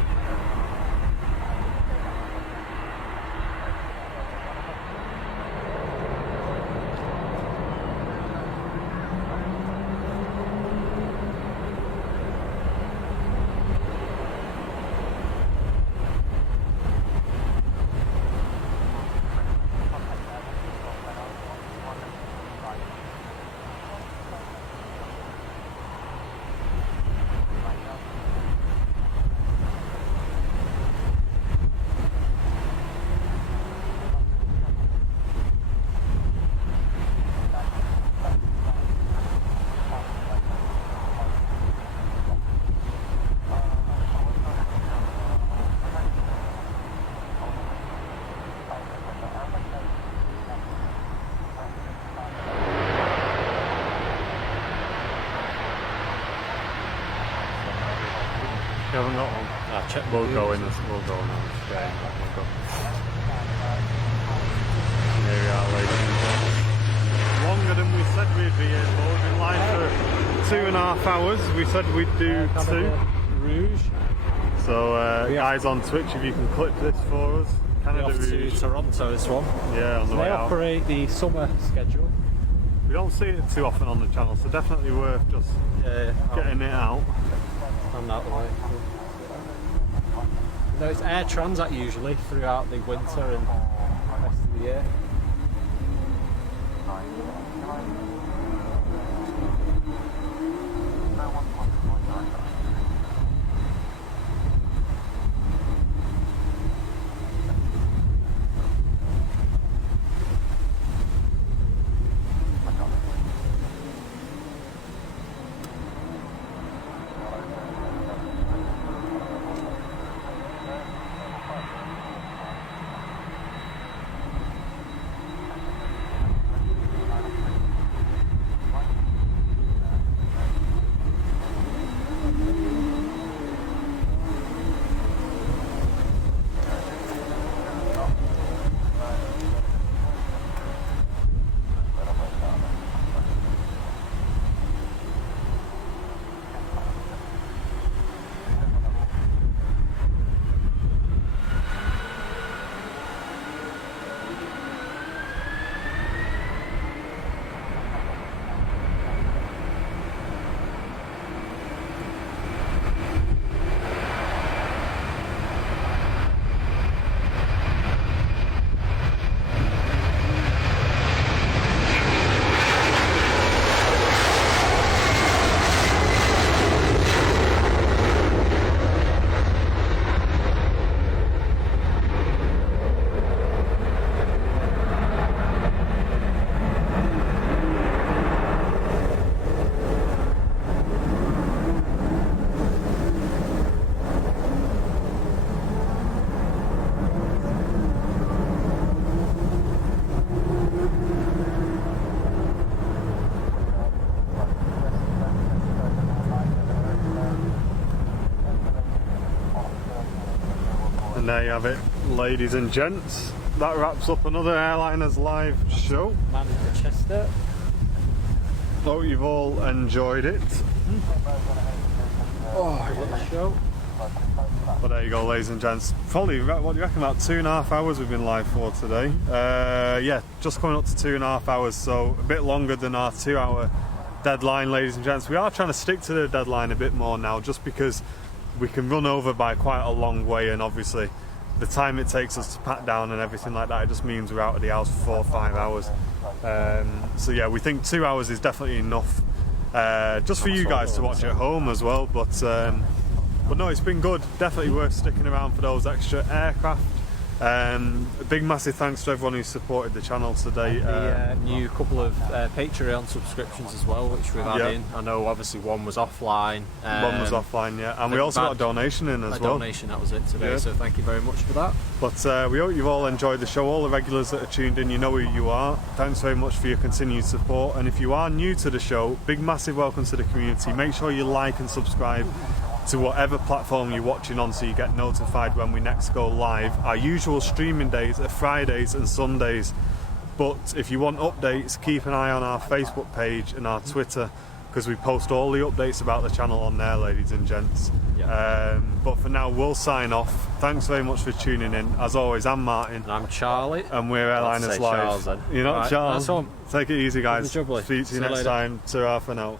You haven't got one? We'll go in. We'll go now. Yeah, we'll go. Here we are, ladies and gentlemen. Longer than we said we'd be here for. We've been live for 2.5 hours. We said we'd do 2. Rouge. So, guys on Twitch, if you can clip this for us. Canada Rouge. To Toronto, this one. Yeah, on the way out. They operate the summer schedule. We don't see it too often on the channel, so definitely worth just getting it out. Stand out the way. No, it's Air Transat usually throughout the winter and the rest of the year. And there you have it, ladies and gents. That wraps up another Airliners live show. Manchester. Hope you've all enjoyed it. Oh, what a show. But there you go, ladies and gents. Probably, what do you reckon, about 2.5 hours we've been live for today. Yeah, just coming up to 2.5 hours, so a bit longer than our 2-hour deadline, ladies and gents. We are trying to stick to the deadline a bit more now, just because we can run over by quite a long way, and obviously the time it takes us to pack down and everything like that, it just means we're out of the house for 4 or 5 hours. So yeah, we think 2 hours is definitely enough, just for you guys to watch at home as well. But no, it's been good. Definitely worth sticking around for those extra aircraft. A big massive thanks to everyone who supported the channel today. The new couple of Patreon subscriptions as well, which we've had in. I know obviously one was offline. One was offline, yeah. And we also got a donation in as well. A donation, that was it today, so thank you very much for that. But we hope you've all enjoyed the show. All the regulars that are tuned in, you know who you are. Thanks very much for your continued support. And if you are new to the show, big massive welcome to the community. Make sure you like and subscribe to whatever platform you're watching on so you get notified when we next go live. Our usual streaming days are Fridays and Sundays, but if you want updates, keep an eye on our Facebook page and our Twitter, because we post all the updates about the channel on there, ladies and gents. But for now, we'll sign off. Thanks very much for tuning in. As always, I'm Martin. And I'm Charlie. And we're Airliners Live. Charles, then. You're not right, Charles. Nice. Take it easy, guys. Speak to you next time. Ta-ra for now.